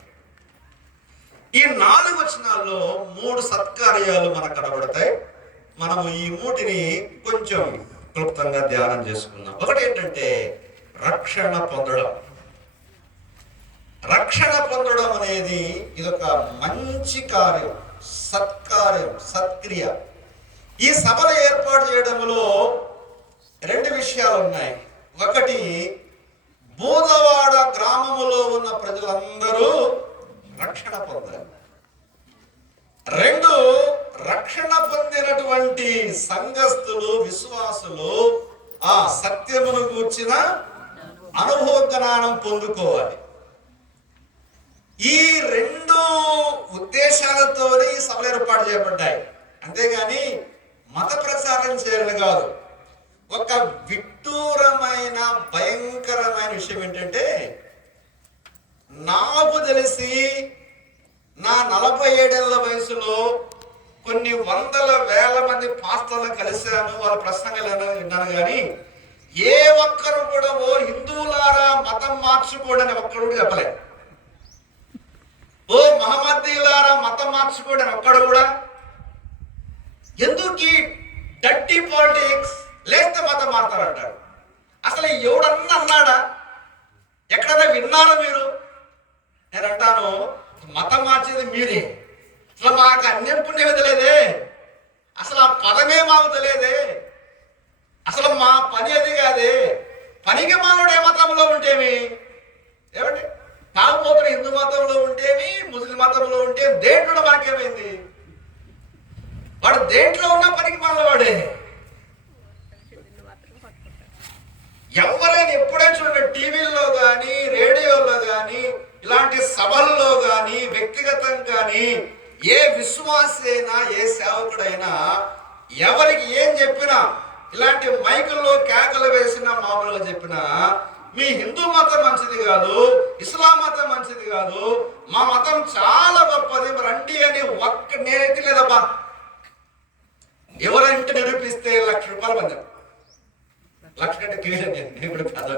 ఈ 4 వచనాల్లో 3 సత్కార్యాలు మనకు కనబడతాయి. మనము ఈ 3ని కొంచెం క్లుప్తంగా ధ్యానం చేసుకుందాం. ఒకటి ఏంటంటే రక్షణ పొందడం. రక్షణ పొందడం అనేది ఇదొక మంచి కార్యం, సత్కార్యం, సత్క్రియ. ఈ సభలు ఏర్పాటు చేయడంలో 2 విషయాలు ఉన్నాయి. ఒకటి, బోధవాడ గ్రామములో ఉన్న ప్రజలందరూ రక్షణ పొందాలి. 2, రక్షణ పొందినటువంటి సంఘస్థులు, విశ్వాసులు ఆ సత్యమును గూర్చిన అనుభవ జ్ఞానం పొందుకోవాలి. ఈ 2 ఉద్దేశాలతోనే ఈ సభలు ఏర్పాటు చేయబడ్డాయి. అంతేగాని మత ప్రచారం చేయాలని కాదు. ఒక విడ్డూరమైన భయంకరమైన విషయం ఏంటంటే, నాకు తెలిసి నా 47 ఏళ్ల వయసులో కొన్ని వందల వేల మంది పాస్టర్లను కలిశాను, వాళ్ళ ప్రసంగాలను విన్నాను. కానీ ఏ ఒక్కరు కూడా ఓ హిందువులారా మతం మార్చుకోండి అని ఒక్కడు చెప్పలేదు. ఓ మహమ్మదీయులారా మతం మార్చుకోండి అని ఒక్కడు కూడా. ఎందుకు డర్టీ పాలిటిక్స్, లేస్తే మతం మారుతారంటారు. అసలు ఎవడన్నా అన్నాడా? ఎక్కడన్నా విన్నారా మీరు? నేను అంటాను, మతం మార్చేది మీరే. అసలు మాకు అన్యం పుణ్యం తెలియదే, అసలు ఆ పదమే మాకు తెలియదే, అసలు మా పని అది కాదే. పనికి మానవుడు ఏ మతంలో ఉంటేమి, ఏమంటే తాగుపోతుడు హిందూ మతంలో ఉంటేమి, ముస్లిం మతంలో ఉంటే దేంట్లో మనకేమైంది? వాడు దేంట్లో ఉన్నా పనికి మానవాడే. ఎవరైనా ఎప్పుడైనా చూడండి, టీవీల్లో కానీ రేడియోలో కానీ ఇలాంటి సభల్లో కానీ వ్యక్తిగతం కానీ ఏ విశ్వాసి అయినా, ఏ సేవకుడైనా ఎవరికి ఏం చెప్పినా, ఇలాంటి మైకుల్లో కేకలు వేసినా, మామూలుగా చెప్పినా మీ హిందూ మతం మంచిది కాదు, ఇస్లాం మతం మంచిది కాదు, మా మతం చాలా గొప్పది రండి అని నేనైతే లేదబ్బా. ఎవరంటే నిరూపిస్తే ₹1,00,000 పొందాం. 1,00,000 అంటే కేజీ నేను కూడా కాదు.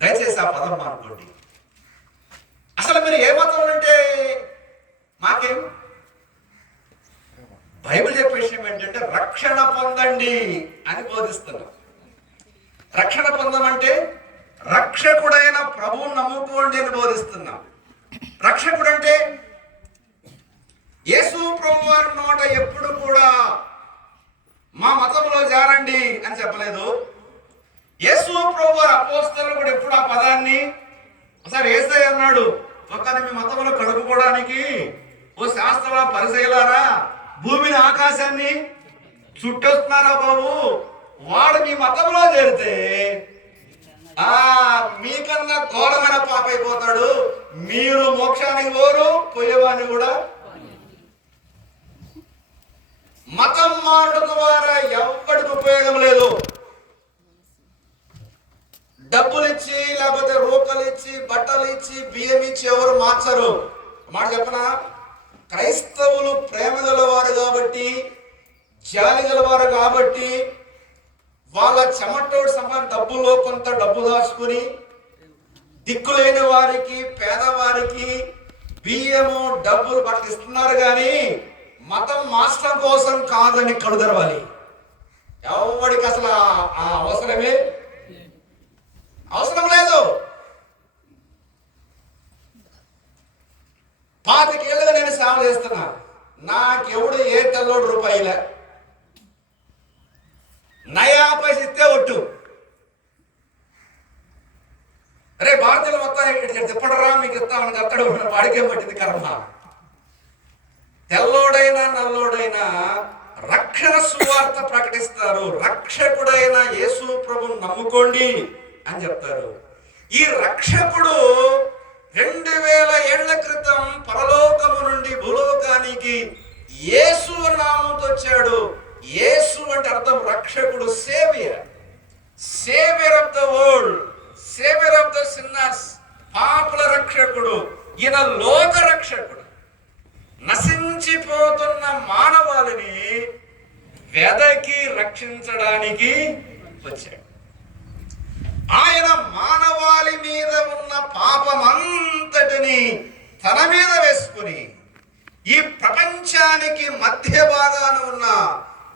దయచేసి ఆ పదం మానుకోండి. అసలు మీరు ఏ మతం అంటే మాకేం? బైబిల్ చెప్పే విషయం ఏంటంటే రక్షణ పొందండి అని బోధిస్తున్నాం. రక్షణ పొందమంటే రక్షకుడైన ప్రభువు నమ్ముకోండి అని బోధిస్తున్నాం. రక్షకుడు అంటే యేసు ప్రభు వారి నోట ఎప్పుడు కూడా మా మతంలో జారండి అని చెప్పలేదు. యేసు ప్రభు వారి అపోస్తలులు కూడా ఎప్పుడు ఆ పదాన్ని ఒకసారి యేసయ్య అన్నాడు, ఒకరి మీ మతంలో కడుపుకోవడానికి ఓ శాస్త్ర పరిచయలారా భూమిని ఆకాశాన్ని చుట్టొస్తున్నారా బాబు, వాడు మీ మతంలో చేరితే మీకన్నా ఘోరమైన పాప అయిపోతాడు, మీరు మోక్షానికి పోరు, పోయేవాడిని కూడా. మతం మారడం ద్వారా ఎవరికి ఉపయోగం లేదు. డబ్బులు ఇచ్చి లేకపోతే రూకలు ఇచ్చి బట్టలు ఇచ్చి బియ్యం ఇచ్చి ఎవరు మార్చరు. మాట చెప్పనా, క్రైస్తవులు ప్రేమ గలవారు కాబట్టి, జాలి గలవారు కాబట్టి వాళ్ళ చెమటోడు సంబంధ డబ్బులో కొంత డబ్బు దాచుకుని దిక్కులేని వారికి పేదవారికి బియ్యము డబ్బులు బట్టలు ఇస్తున్నారు కానీ మతం మార్చడం కోసం కాదని కడు తెరవాలి. ఎవరికి అసలు ఆ అవసరం లేదు. 25 ఏళ్ళుగా నేను సేవ చేస్తున్నా, నాకెవడు ఏ తెల్లోడు రూపాయలే, నయా పైస ఇస్తే ఒట్టు. అరే భారతీయులు మొత్తం తిప్పడరా మీకు ఇస్తామని చెప్తాడు, వాడికేం పట్టింది కర్మ. తెల్లోడైనా నల్లోడైనా రక్షణ సువార్త ప్రకటిస్తారు. రక్షకుడైన యేసు ప్రభువును నమ్ముకోండి అని చెప్తారు. ఈ రక్షకుడు 2000 ఏళ్ల క్రితం పరలోకము నుండి భూలోకానికి యేసు నామంతో వచ్చాడు. యేసు అంటే అర్థం రక్షకుడు, saviour of the world, saviour of the sinners, పాపుల రక్షకుడు. ఈయన లోక రక్షకుడు. నశించిపోతున్న మానవాళిని వెదకి రక్షించడానికి వచ్చాడు. ఆయన మానవాళి మీద ఉన్న పాపమంతటిని తన మీద వేసుకుని ఈ ప్రపంచానికి మధ్య భాగాన ఉన్న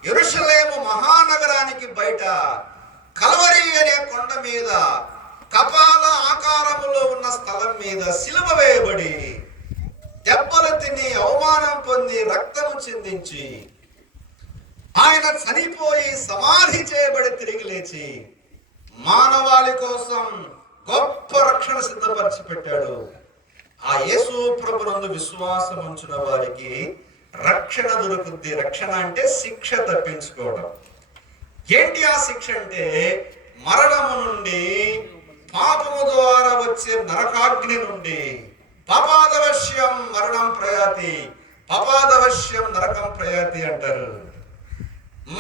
యెరూషలేము మహానగరానికి బయట కల్వరి అనే కొండ మీద కపాల ఆకారములో ఉన్న స్థలం మీద సిలువ వేయబడి దెబ్బలు తిని అవమానం పొంది రక్తము చిందించి ఆయన చనిపోయి సమాధి చేయబడి తిరిగి లేచి మానవాళి కోసం గొప్ప రక్షణ సిద్ధపరిచి పెట్టాడు. ఆ యేసు ప్రభునందు విశ్వాసం ఉంచిన వారికి రక్షణ దొరుకుద్ది. రక్షణ అంటే శిక్ష తప్పించుకోవడం. ఏంటి ఆ శిక్ష అంటే మరణము నుండి, పాపము ద్వారా వచ్చే నరకాగ్ని నుండి. పాపాదవశ్యం మరణం ప్రయాతి, పాపాదవశ్యం నరకం ప్రయాతి అంటారు.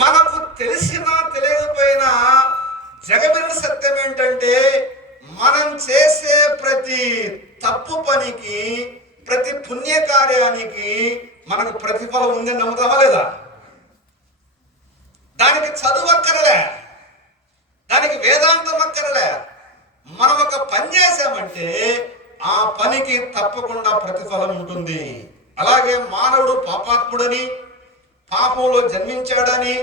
మనకు తెలిసినా తెలియకపోయినా జగమెరిగిన సత్యం ఏంటంటే మనం చేసే ప్రతి తప్పు పనికి, ప్రతి పుణ్యకార్యానికి మనకు ప్రతిఫలం ఉందని నమ్ముతామా లేదా? దానికి చదువు అక్కరలే, దానికి వేదాంతం అక్కరలే. మనం ఒక పని చేసామంటే ఆ పనికి తప్పకుండా ప్రతిఫలం ఉంటుంది. అలాగే మానవుడు పాపాత్ముడని, పాపంలో జన్మించాడని,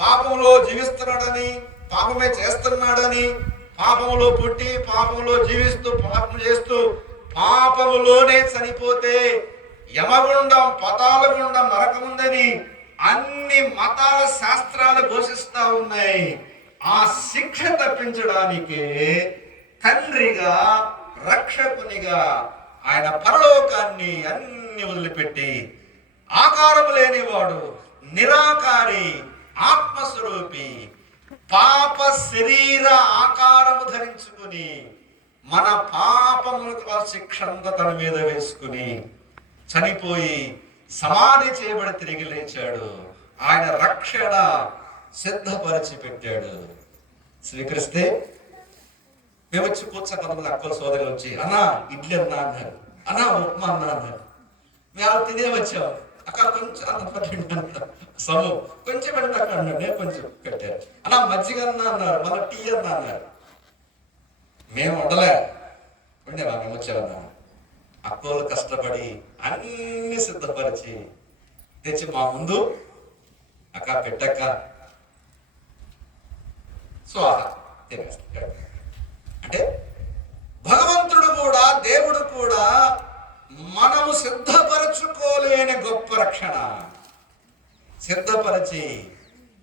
పాపంలో జీవిస్తున్నాడని, పాపమే చేస్తున్నాడని, పాపంలో పుట్టి పాపంలో జీవిస్తూ పాపం చేస్తూ పాపములోనే చనిపోతే యమగుండం, పతాళగుండం, నరకముందని అన్ని మతాల శాస్త్రాలు ఘోషిస్తా ఉన్నాయి. ఆ శిక్ష తప్పించడానికి తండ్రిగా, రక్షకునిగా ఆయన పరలోకాన్ని అన్ని వదిలిపెట్టి ఆకారము లేనివాడు, నిరాకారి, ఆత్మస్వరూపి, పాప శరీర ఆకారము ధరించుకుని మన పాపములకు శిక్ష అంతా తన మీద వేసుకుని చనిపోయి సమాధి చేయబడి తిరిగి లేచాడు. ఆయన రక్షణ సిద్ధపరిచి పెట్టాడు. స్వీకరిస్తే మేము వచ్చి కూర్చో, కొంతమంది అక్కల సోదరులు వచ్చి అన్నా ఇడ్లీ అన్నా అన్నారు, అన్నా ఉప్మా అన్నా అన్నారు. మేము తినే వచ్చాం. అక్కడ కొంచెం సము కొంచెం పెట్టాక అన్నాడు, నేను కొంచెం పెట్టారు. అన్నా మజ్జిగ అన్నా అన్నారు, మళ్ళీ టీ అన్నా అన్నారు. మేము ఉండలే ఉండేవా, మేము వచ్చేవన్నా. అక్కోలు కష్టపడి అన్ని సిద్ధపరిచి తెచ్చి మా ముందు అక్క పెట్టక్క సో తినేస్తాడు. అంటే భగవంతుడు కూడా, దేవుడు కూడా మనము సిద్ధపరచుకోలేని గొప్ప రక్షణ సిద్ధపరిచి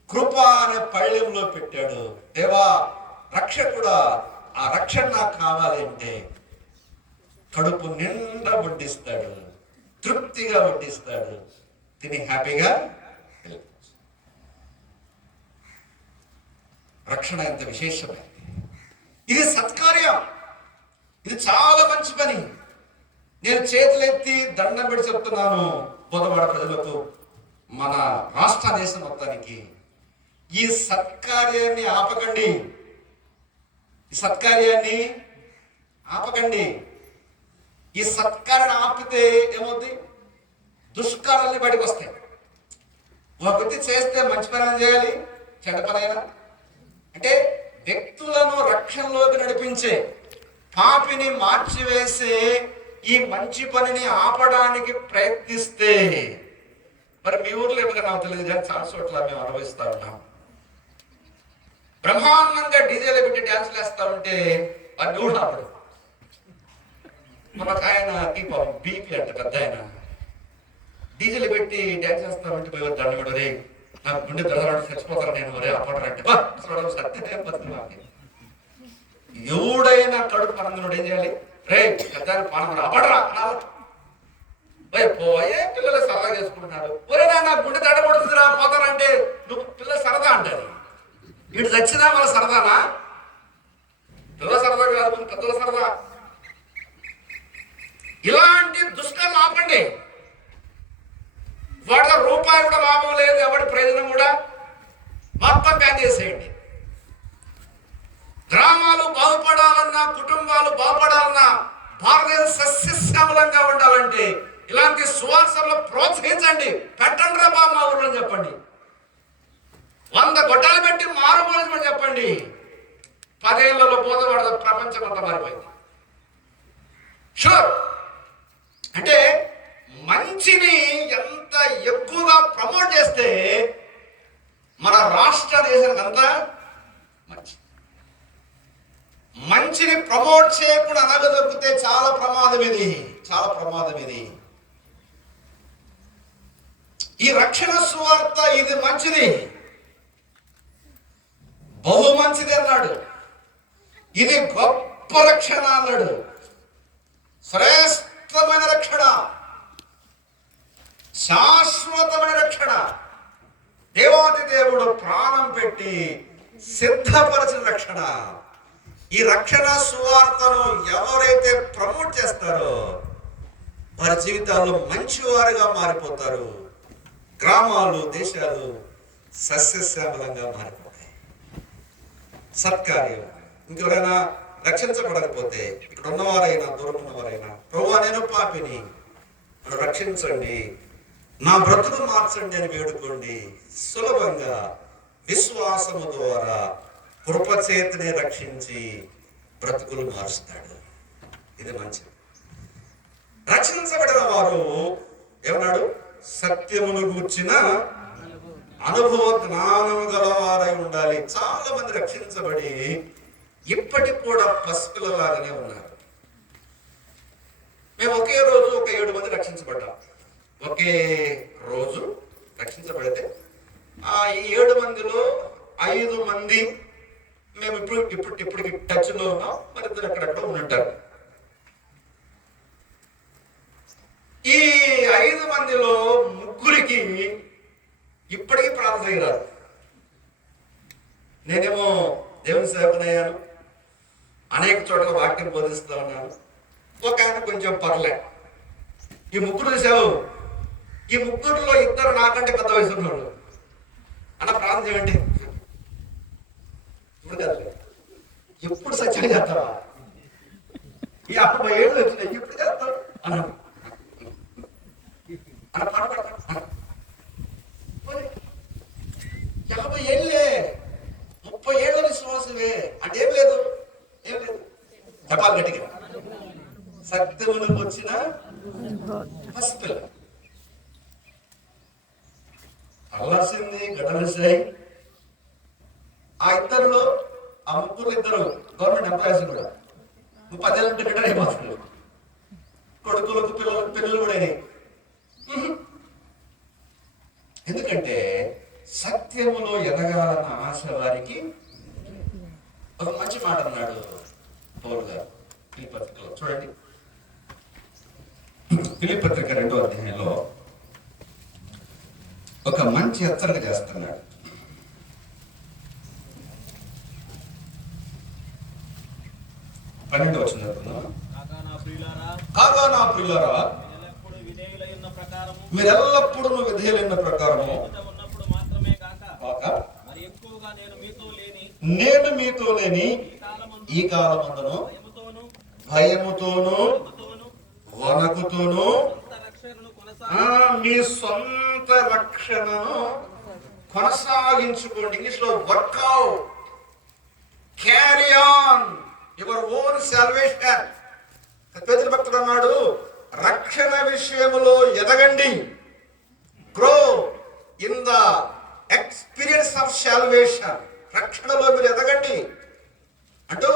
కృప అనే పళ్ళెంలో పెట్టాడు. దేవా రక్షకుడా, ఆ రక్షణ నాకు కావాలి అంటే కడుపు నిండా వడ్డిస్తాడు, తృప్తిగా వడ్డిస్తాడు, తిని హ్యాపీగా. రక్షణ ఎంత విశేషమైనది. ఇది సత్కార్యం, ఇది చాలా మంచి పని. నేను చేతులెత్తి దండం పెట్టి చెప్తున్నాను బుధవాడ ప్రజలకు, మన రాష్ట్ర దేశం మొత్తానికి, ఈ సత్కార్యాన్ని ఆపకండి. ఈ సత్కార్యాన్ని ఆపకండి. ఈ సత్కారాన్ని ఆపితే ఏమవుతుంది? దుష్కారాన్ని బయటకు వస్తాయి. ఒక వ్యక్తి చేస్తే మంచి పని చేయాలి, చెడ్డ పనైనా. అంటే వ్యక్తులను రక్షణలోకి నడిపించే, పాపిని మార్చివేసే ఈ మంచి పనిని ఆపడానికి ప్రయత్నిస్తే, మరి మీ ఊర్లో ఏమిటో నాకు తెలియదు కానీ చాలా చోట్ల మేము అనుభవిస్తా ఉన్నాం. బ్రహ్మాండంగా డీజేలో పెట్టి డ్యాన్స్లు వేస్తా ఉంటే అది కూడా అప్పుడు మనకు ఆయన బీపీ అంట పెద్ద ఆయన డీజేలు పెట్టి డ్యాన్స్ చేస్తా ఉంటే పోయి దండం పెడు, రే నాకు గుండె దొరకడం చచ్చిపోతారు నేను, రే అప్పటంటే సత్యమే బతుకున్నాను. ఎవడైనా కడుపు పనందుడు ఏం చేయాలి? రే పెద్ద పానం అప్పడరా పోయే పిల్లలు సరదా చేసుకుంటున్నారు. ఒరే నా గుండె దడ కొడుతుందిరా పోతానంటే నువ్వు పిల్లలు సరదా అంటారు. వీడు చచ్చినా మన సరదానా? పిల్లల సరదా కాదు, పెద్దల సరదా. ఇలాంటి దుష్కర్మ ఆపండి. వాడిలో రూపాయి కూడా లాభం లేదు, ఎవడి ప్రయోజనం కూడా, మొత్తం బ్యాన్ చేసేయండి. గ్రామాలు బాగుపడాలన్నా, కుటుంబాలు బాగుపడాలన్నా, భారతదేశం సస్యశ్యామలంగా ఉండాలంటే ఇలాంటి సువాసనలు ప్రోత్సహించండి. పెట్టండి రా బాబు మా ఊర్లో చెప్పండి. 100 గొడ్డలు పెట్టి మారుమోని చెప్పండి. 10 ఏళ్లలో బోధపడదు, ప్రపంచం అంతా మారిపోయింది. షూర్. అంటే మంచిని ఎంత ఎక్కువగా ప్రమోట్ చేస్తే మన రాష్ట్ర దేశానికి అంతా మంచి. మంచిని ప్రమోట్ చేయకుండా అనగదొక్కితే చాలా ప్రమాదం ఇది, చాలా ప్రమాదం ఇది. ఈ రక్షణ సువార్త ఇది మంచిది, బహు మంచిది అన్నాడు. ఇది గొప్ప రక్షణ అన్నాడు, శ్రేష్టమైన రక్షణ, శాశ్వతమైన రక్షణ. దేవాది దేవుడు ప్రాణం పెట్టి సిద్ధపరిచిన రక్షణ. ఈ రక్షణ సువార్తను ఎవరైతే ప్రమోట్ చేస్తారో వారి జీవితాల్లో మంచివారుగా మారిపోతారు. గ్రామాలు, దేశాలు సస్యశ్యామలంగా మారిపోతాయి. సత్కార్యం. ఇంకెవరైనా రక్షించబడకపోతే, ఇక్కడ ఉన్నవారైనా దూరం ఉన్నవారైనా, ప్రభువా నేను పాపిని, నన్ను రక్షించండి, నా బ్రతుకు మార్చండి అని వేడుకోండి. సులభంగా విశ్వాసము ద్వారా కృపచేతనే రక్షించి బ్రతుకులు మారుస్తాడు. ఇది మంచిది. రక్షించబడిన వారు ఏమన్నాడు? సత్యమును గూర్చిన అనుభవ జ్ఞానము గలవారై ఉండాలి. చాలా మంది రక్షించబడి ఇప్పటికి కూడా పసిపిల్లలాగానే ఉన్నారు. మేము ఒకే రోజు ఒక 7 మంది రక్షించబడ్డాం. ఒకే రోజు రక్షించబడితే ఈ 7 మందిలో 5 మంది మేము ఇప్పటికి టచ్లో ఉన్నాం. మరి ఇద్దరు ఎక్కడెక్కడ ఉంటారు. ఈ 5 మందిలో 3కి ఇప్పటికీ ప్రార్థన చేయరాదు. నేనేమో దేవుని సేవకునయ్యాను, అనేక చోట్ల వాక్యం బోధిస్తూ ఉన్నాను. ఒక ఆయన కొంచెం పర్లే. ఈ 3 చూసావు, ఈ 3లో 2 నాకంటే పెద్ద వయసు ఉన్నాడు. అన్న ప్రార్థన చేయండి, ఇప్పుడు కాదు, ఎప్పుడు సత్యం చేస్తావా? ఈ 50 ఏళ్ళు వచ్చినాయి, ఎప్పుడు చేస్తావు అన్నాడు. అన్న పాట పాడతాడు. 50 ఏళ్ళే, 30 ఏళ్ళ విశ్వాసమే అంటే ఏం లేదు, ఏం లేదు. చెప్పాలి గట్టిగా, సత్యములకు వచ్చిన పసిపిల్ల. అల్లాల్సింది గడలిసాయి. ఆ ఇద్దరులో, ఆ ముగ్గురు ఇద్దరు గవర్నమెంట్ ఎంప్లాయీస్ కూడా 10 ఏళ్ళ రిటైర్ అయిపోతున్నారు. కొడుకులకు పిల్లలకు పిల్లలు కూడా అయినాయి. ఎందుకంటే సత్యములో ఎదగాలన్న ఆశ వారికి. ఒక మంచి మాట అన్నాడు పౌలు గారు ఫిలిప్పీ పత్రికలో. చూడండి, ఫిలిప్పీ పత్రిక 2వ అధ్యాయంలో ఒక మంచి హెచ్చరిక చేస్తున్నాడు. 12వ వచనం చదువుతున్నాం. కాగా నా ప్రియులారా, మీరెల్లప్పుడూ విధేయులైన ప్రకారము నేను మీతో లేని ఈ కాలమందును భయముతోను వణకుతోను మీ సొంత రక్షణను కొనసాగించుకోండి. ఇంగ్లీష్ లో work out, carry on your own salvation. పేతురు భక్తుడు అన్నాడు, రక్షణ విషయములో ఎదగండి. Grow in the experience of salvation. రక్షణలో మీరు ఎదగండి అంటూ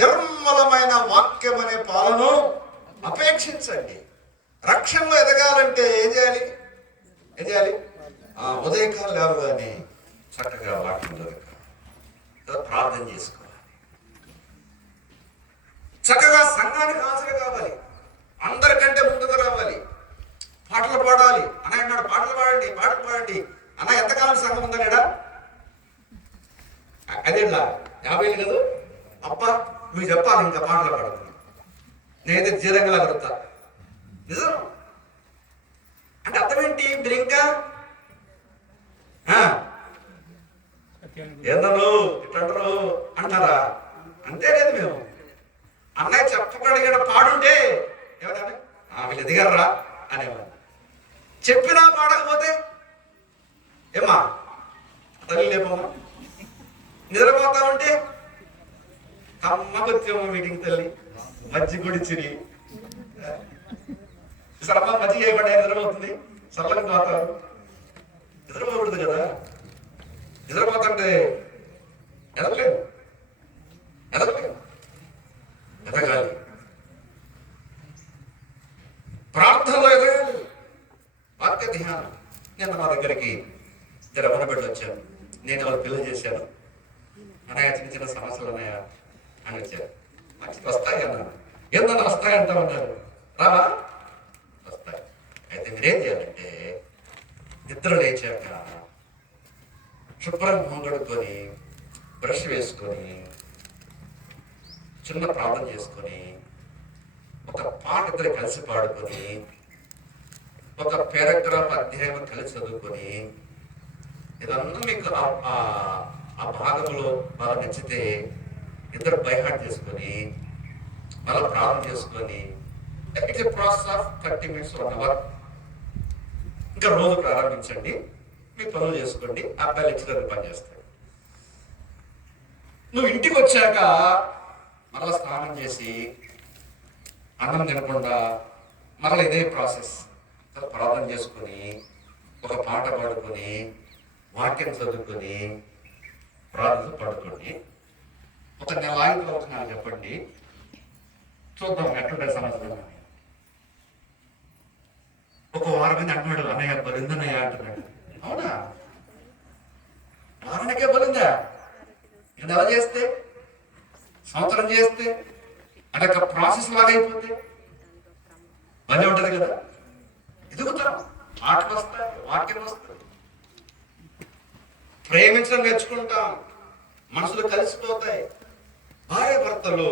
నిర్మలమైన వాక్యం అనే పాలను అపేక్షించండి. రక్షణలో ఎదగాలంటే ఏం చేయాలి? ఏం చేయాలి? ఉదయకాలం లేవగానే చక్కగా వాక్యం ప్రార్థన చేసుకోవాలి. చక్కగా సంఘానికి హాజరు కావాలి. అందరికంటే ముందుకు రావాలి. పాటలు పాడాలి. అన్న అన్నాడు, పాటలు పాడండి, పాటలు పాడండి. అన్న ఎంతకాలం సంఘం ఉందనేడా? అదేలా 50 ఏళ్ళు కదా అబ్బా, నువ్వు చెప్పాలి ఇంకా పాటలు పాడదు. నేనైతే జీరంగా కలుగుతా. నిజం అంటే అర్థం ఏంటి? మీరు ఇంకా ఏందను ఇట్లంటారు అంటారా? అంతే లేదు. మేము అన్నయ్య చెప్పగలిగిన పాడుంటే ఏమంటే వీళ్ళు ఎదిగారా అనేవాళ్ళు. చెప్పినా పాడకపోతే ఏమా తల్లి లేపమ్మా, నిద్రపోతా ఉంటే కమ్మకొచ్చేమో మీటింగ్ తల్లి మజ్జి గుడిచిరి సరళ మజ్జి చేయబడి నిద్రపోతుంది. సరళంగా పోతారు. నిద్రపోకూడదు కదా. నిద్రపోతుంటే ఎదగలేదు, ఎదగలేదు. ఎదగాలి, ప్రార్థనలో ఎదగాలి, వాక్య ధ్యానం. నేను మా దగ్గరికి రమణ బిడ్డ వచ్చాను. నేను వాళ్ళు పెళ్లి చేశాను. అన్నయ్య చిన్న చిన్న సమస్యలు ఉన్నాయా అని వచ్చారు. మంచిది వస్తాయి అన్నాను. ఏందన్నా వస్తాయి అంటామన్నారు. రావా? వస్తాయి. అయితే మీరేం చేయాలంటే నిద్ర లేచాక శుభ్రం మొంగడుకొని బ్రష్ వేసుకొని చిన్న ప్రార్థన చేసుకొని ఒక పాట ఇద్దరు కలిసి పాడుకొని ఒక పారాగ్రాఫ్ అధ్యాయం కలిసి చదువుకొని ఇదన్నా మీకు ఆ భాగంలో బాగా నచ్చితే ఇద్దరు బైహార్ట్ చేసుకొని మళ్ళీ ప్రార్థన చేసుకొని it's a process of 30 minutes 1 hour. ఇంకా రోజు ప్రారంభించండి. మీ పనులు చేసుకోండి. అబ్బాయిలు లెక్చరర్ పని చేస్తాడు. నువ్వు ఇంటికి వచ్చాక మరలా స్నానం చేసి అన్నం తినకుండా మరలా ఇదే ప్రాసెస్. ప్రార్థన చేసుకొని ఒక పాట పాడుకొని వాక్యం చదువుకొని ప్రార్థన పడుకోండి. ఒక నెల ఆగిన తర్వాత నాకు చెప్పండి, చూద్దాం ఎట్లుండే సంవత్సరం. ఒక వారం మీద అంటున్నాడు, అన్నయ్య బలిందన్నయ్య అంటున్నాడు. అవునా? వారానికే బలిందా? ఇది ఎలా చేస్తే, సంవత్సరం చేస్తే అంటే ఒక ప్రాసెస్ లాగా అయిపోతే భలే ఉంటది కదా. ఎదుగుతాం, మాటలు వస్తాయి, వాక్యం వస్తాయి, ప్రేమించడం నేర్చుకుంటాం, మనసులు కలిసిపోతాయి. భార్య భర్తలు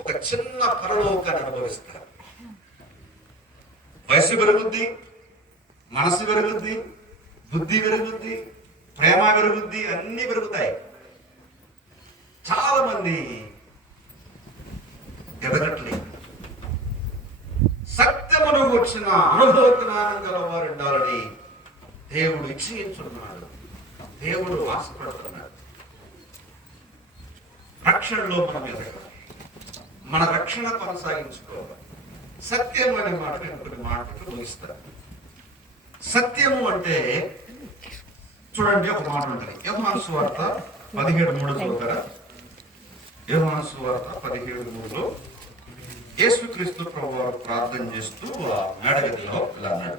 ఒక చిన్న పరలోకాన్ని అనుభవిస్తారు. వయసు పెరుగుద్ది, మనసు పెరుగుద్ది, బుద్ధి పెరుగుద్ది, ప్రేమ పెరుగుద్ది, అన్నీ పెరుగుతాయి. చాలా మంది ఎదగట్లేదు. సత్యమును వచ్చిన అనుభవ జ్ఞానం గల వారు ఉండాలని దేవుడు ఇచ్చేస్తున్నాడు. దేవుడు ఆశపడుతున్నాడు. రక్షణలో మనం ఎదగాలి, మన రక్షణ కొనసాగించుకోవాలి. సత్యం అనే మాట కొన్ని మాటలు ముగిస్తారు. సత్యము అంటే చూడండి, ఒక మాట ఉంటుంది. యోహాను సువార్త 17:3 చదువుతారా? యోహాను సువార్త 17:3లో యేసుక్రీస్తు ప్రభువారు ప్రార్థన చేస్తూ ఆ మేడగదిలో ఇలా అన్నాడు,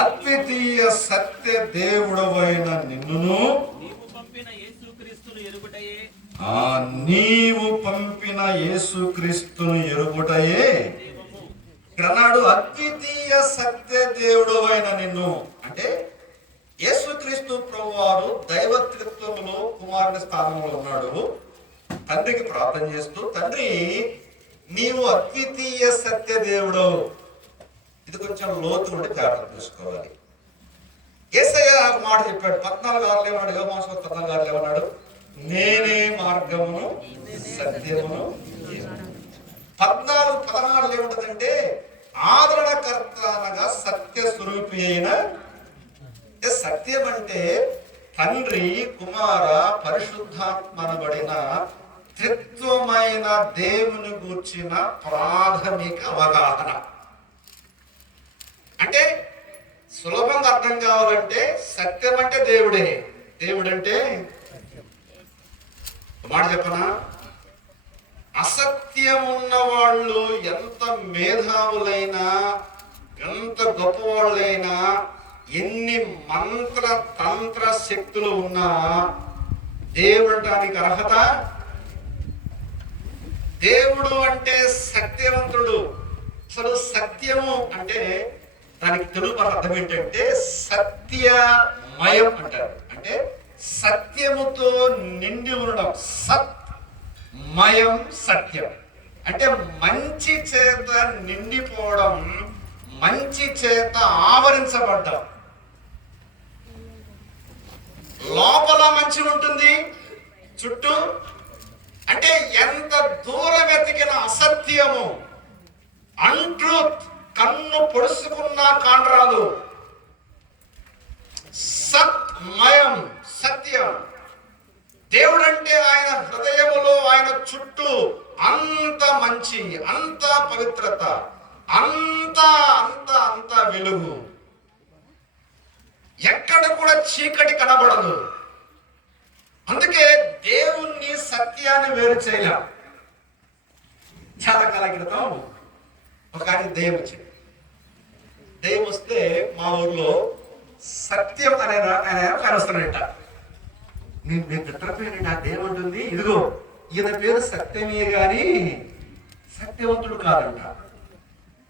అద్వితీయ సత్య దేవుడవైన నిన్నును నీవు పంపిన యేసుక్రీస్తును ఎరుగుటయే అన్నాడు. అద్వితీయ సత్య దేవుడవైన నిన్ను అంటే యేసుక్రీస్తు ప్రభువారు దైవత్వములో కుమారుని స్థానంలో ఉన్నాడు. తండ్రికి ప్రార్థన చేస్తూ, తండ్రి నీవు అద్వితీయ సత్య దేవుడు. ఇది కొంచెం లోతు నుండి ప్రార్థన చేసుకోవాలి. యేసయ్య ఒక మాట చెప్పాడు. 14:6 ఏమన్నాడు? యోహాను 14:6 ఏమన్నాడు? నేనే మార్గమును సత్యమును. 14:16 ఏముంటదంటే ఆదరణకర్త అనగా సత్య స్వరూపి అయిన. సత్యం అంటే తండ్రి, కుమార, పరిశుద్ధాత్మనబడిన త్రిత్వమైన దేవుని గూర్చిన ప్రాథమిక అవగాహన. అంటే సులభంగా అర్థం కావాలంటే సత్యం అంటే దేవుడే. దేవుడంటే మాట చెప్పనా, అసత్యమున్న వాళ్ళు ఎంత మేధావులైనా, ఎంత గొప్పవాళ్ళైనా, ఎన్ని మంత్ర తంత్ర శక్తులు ఉన్నా దేవుడటానికి అర్హత. దేవుడు అంటే సత్యవంతుడు. అసలు సత్యము అంటే దానికి తెలుగు అర్థం ఏంటంటే సత్యమయం అంటారు. అంటే సత్యముతో నిండి ఉండడం. సత్మయం సత్యం అంటే మంచి చేత నిండిపోవడం, మంచి చేత ఆవరించబడ్డం. లోపల మంచి ఉంటుంది, చుట్టూ అంటే ఎంత దూరం వెతికిన అసత్యము, అన్ట్రూత్ కన్ను పొడుచుకున్నా కానరాదు. సత్మయం సత్యం. దేవుడంటే ఆయన హృదయములో, ఆయన చుట్టూ అంత మంచి, అంత పవిత్రత, అంత అంత అంత వెలుగు. ఎక్కడ కూడా చీకటి కనబడదు. అందుకే దేవుణ్ణి సత్యాన్ని వేరు చేయలేం. చాలా కాలం క్రితం ఒక ఆయన దెయ్యం వచ్చింది. దెయ్యం వస్తే మా ఊర్లో సత్యం అనే ఆయన వస్తున్నాడట. నేను నిద్రపోయిన నా దెయ్యం ఉంటుంది, ఇదిగో ఈయన పేరు సత్యమే గాని సత్యవంతుడు కాదంట.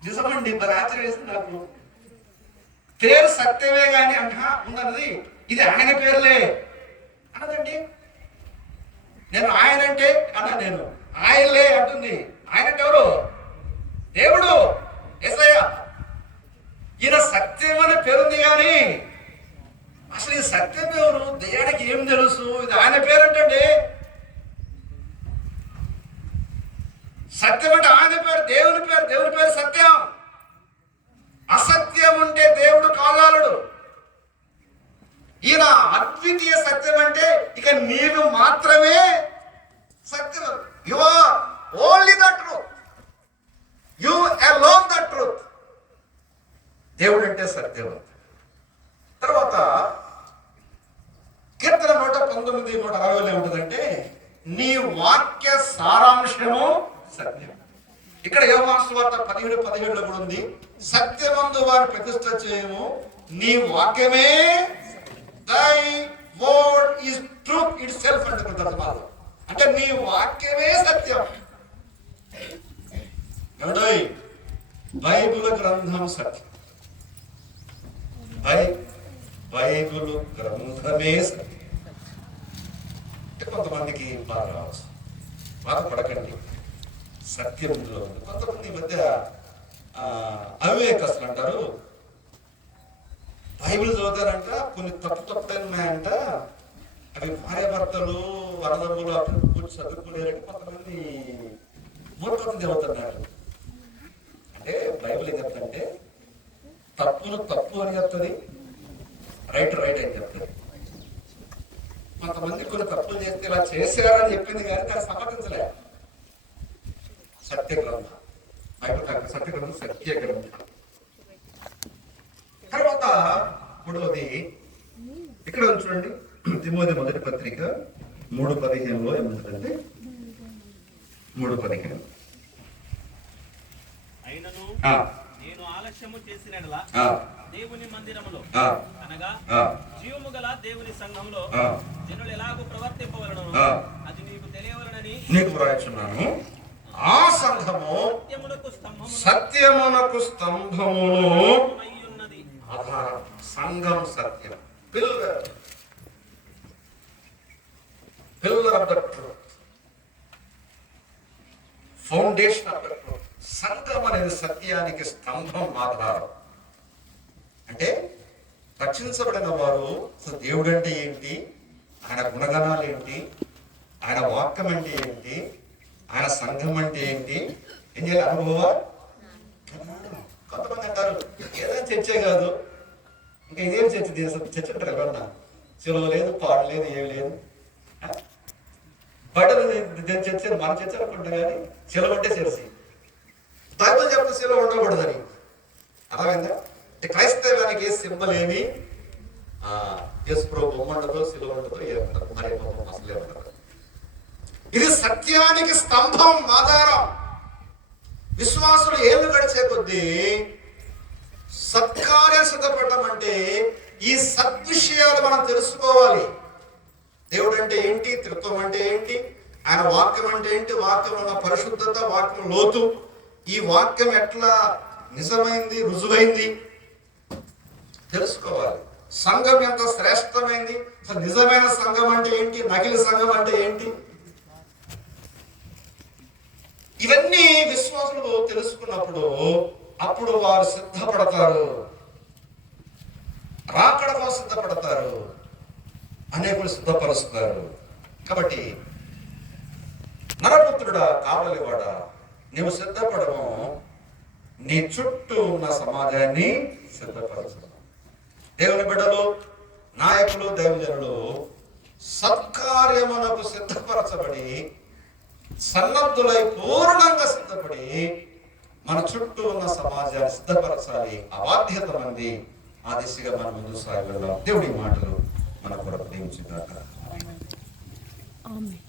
నిజమండి, ఆశ్చర్యం వేసింది నాకు. పేరు సత్యమే గాని అంట ఉన్నది, ఇది ఆయన పేరులే అన్నదండి. నేను ఆయన అంటే అన్నా, నేను ఆయనలే అంటుంది. ఆయన అంటే ఎవరు? దేవుడు, యేసయ్య. ఈయన సత్యం అనే పేరుంది కానీ అసలు ఈ సత్యం ఎవరు? దెయ్యానికి ఏం తెలుసు? ఇది ఆయన పేరు అంటండి. సత్యం అంటే ఆయన పేరు, దేవుని పేరు. దేవుని పేరు సత్యం. అసత్యం ఉంటే దేవుడు కాగలడు. ఈయన అద్వితీయ సత్యం అంటే ఇక నీవు మాత్రమే సత్యం. You are only the truth. You alone the truth. దేవుడు అంటే సత్యం. తర్వాత కీర్తన 119:160 ఏముంటుందంటే నీ వాక్య సారాంశము సత్యం. ఇక్కడ యోహాను సువార్త 17:17 కూడా ఉంది, సత్యమందు వారి ప్రతిష్ఠ చేయము, నీ వాక్యమే, thy word is truth itself అంటున్నారు. అంటే నీ వాక్యమే సత్యం. ఎవడోయ్ బైబిల్ గ్రంథం సత్యం. బైబిల్ గ్రంథమే సత్యం. కొంతమందికి బాధ రావచ్చు, బాధపడకండి. సత్యంలో కొంతమంది మధ్య అవివేకస్తులు అంటారు, బైబిల్ చదువుతారంట, కొన్ని తప్పులైన ఉన్నాయంట, అవి భార్యాభర్తలు అన్నదమ్ములు అక్కడ కూర్చొని చదువుకోలేరని కొంతమంది మూర్ఖత్వం చదువుతున్నారు. అంటే బైబిల్ ఏం చెప్తుంటే తప్పును తప్పు అని చెప్తుంది, రైట్ రైట్ అని చెప్తుంది. కొంతమంది కొన్ని తప్పులు చేస్తే ఇలా చేశారని చెప్పింది కానీ దాన్ని సమర్థించలే. సత్య గ్రంథం బైబిల్ సత్య గ్రంథం సత్య గ్రంథం. తర్వాత మూడవది ఇక్కడ చూడండి, తిమోతి మొదటి పత్రిక 3:15 ఏమంటుందంటే 3:15 అయినను ఆ, నేను ఆలస్యము చేసిన యెడల ఆ, దేవుని మందిరములో ఆ, అనగా ఆ, జీవము గల దేవుని సంఘంలో ఆ, జనులు ఎలాగూ ప్రవర్తింపవలనో ఆ. అది నీకు తెలియవలనని నీకు వ్రాయిచున్నాను. ఆ సంఘము సత్యమునకు స్తంభమును సత్యమునకు స్తంభమును అయ్యున్నది. ఆధారం. సంఘం సత్యం, pillar of the truth, foundation of the truth. సంఘం అనేది సత్యానికి స్తంభం, ఆధారం. అంటే రక్షించబడిన వారు అసలు దేవుడు అంటే ఏంటి, ఆయన గుణగణాలు ఏంటి, ఆయన వాక్యం అంటే ఏంటి, ఆయన సంఘం అంటే ఏంటి, ఏం చేయాలి అనుభవం. కొంతమంది అంటారు ఏదైనా చర్చే కాదు, ఇంకా ఇదేం చర్చ, చర్చ అంటారు ఎవరన్నా, సిలువ లేదు, పాడు లేదు, ఏమి లేదు. బట్టలు చర్చ మన చర్చ అనుకుంటాం కానీ సిలువ అంటే చర్చి. బైబిల్ చెప్తే సిలువ ఉండకూడదని అర్థమైందా? అంటే క్రైస్తవానికి సింబల్ ఏమి, యేసుప్రభు బొమ్మ ఉండదు, సిలువ ఉండదు, ఏముండదు, మరి అసలు ఏముండదు. ఇది సత్యానికి స్తంభం, ఆధారం. విశ్వాసులు ఏళ్ళు గడిచే కొద్దీ సత్కార్యం సిద్ధపడటం అంటే ఈ సద్విషయాలు మనం తెలుసుకోవాలి. దేవుడు అంటే ఏంటి, త్రిత్వం అంటే ఏంటి, ఆయన వాక్యం అంటే ఏంటి, వాక్యం ఉన్న పరిశుద్ధత, వాక్యం లోతు, ఈ వాక్యం ఎట్లా నిజమైంది, రుజువైంది తెలుసుకోవాలి. సంఘం ఎంత శ్రేష్టమైంది, అసలు నిజమైన సంఘం అంటే ఏంటి, నకిలీ సంఘం అంటే ఏంటి, ఇవన్నీ విశ్వాసులు తెలుసుకున్నప్పుడు అప్పుడు వారు సిద్ధపడతారు, రాకడ కోసం సిద్ధపడతారు, అనేకులు సిద్ధపరుస్తారు. కాబట్టి నరపుత్రుడా, కావలివాడా, నీవు సిద్ధపడము, నీ చుట్టూ ఉన్న సమాజాన్ని సిద్ధపరచు. దేవుని బిడ్డలు, నాయకులు, దైవజనులు సత్కార్యమునకు సిద్ధపరచబడి సన్నద్ధులై పూర్ణంగా సిద్ధపడి మన చుట్టూ ఉన్న సమాజాన్ని సిద్ధపరచాలి. ఆ బాధ్యత మంది. ఆ దిశగా మనం ముందు సాగి వెళ్దాం. దేవుడి మాటలు మన కొరకు దీవించుగాక. ఆమేన్.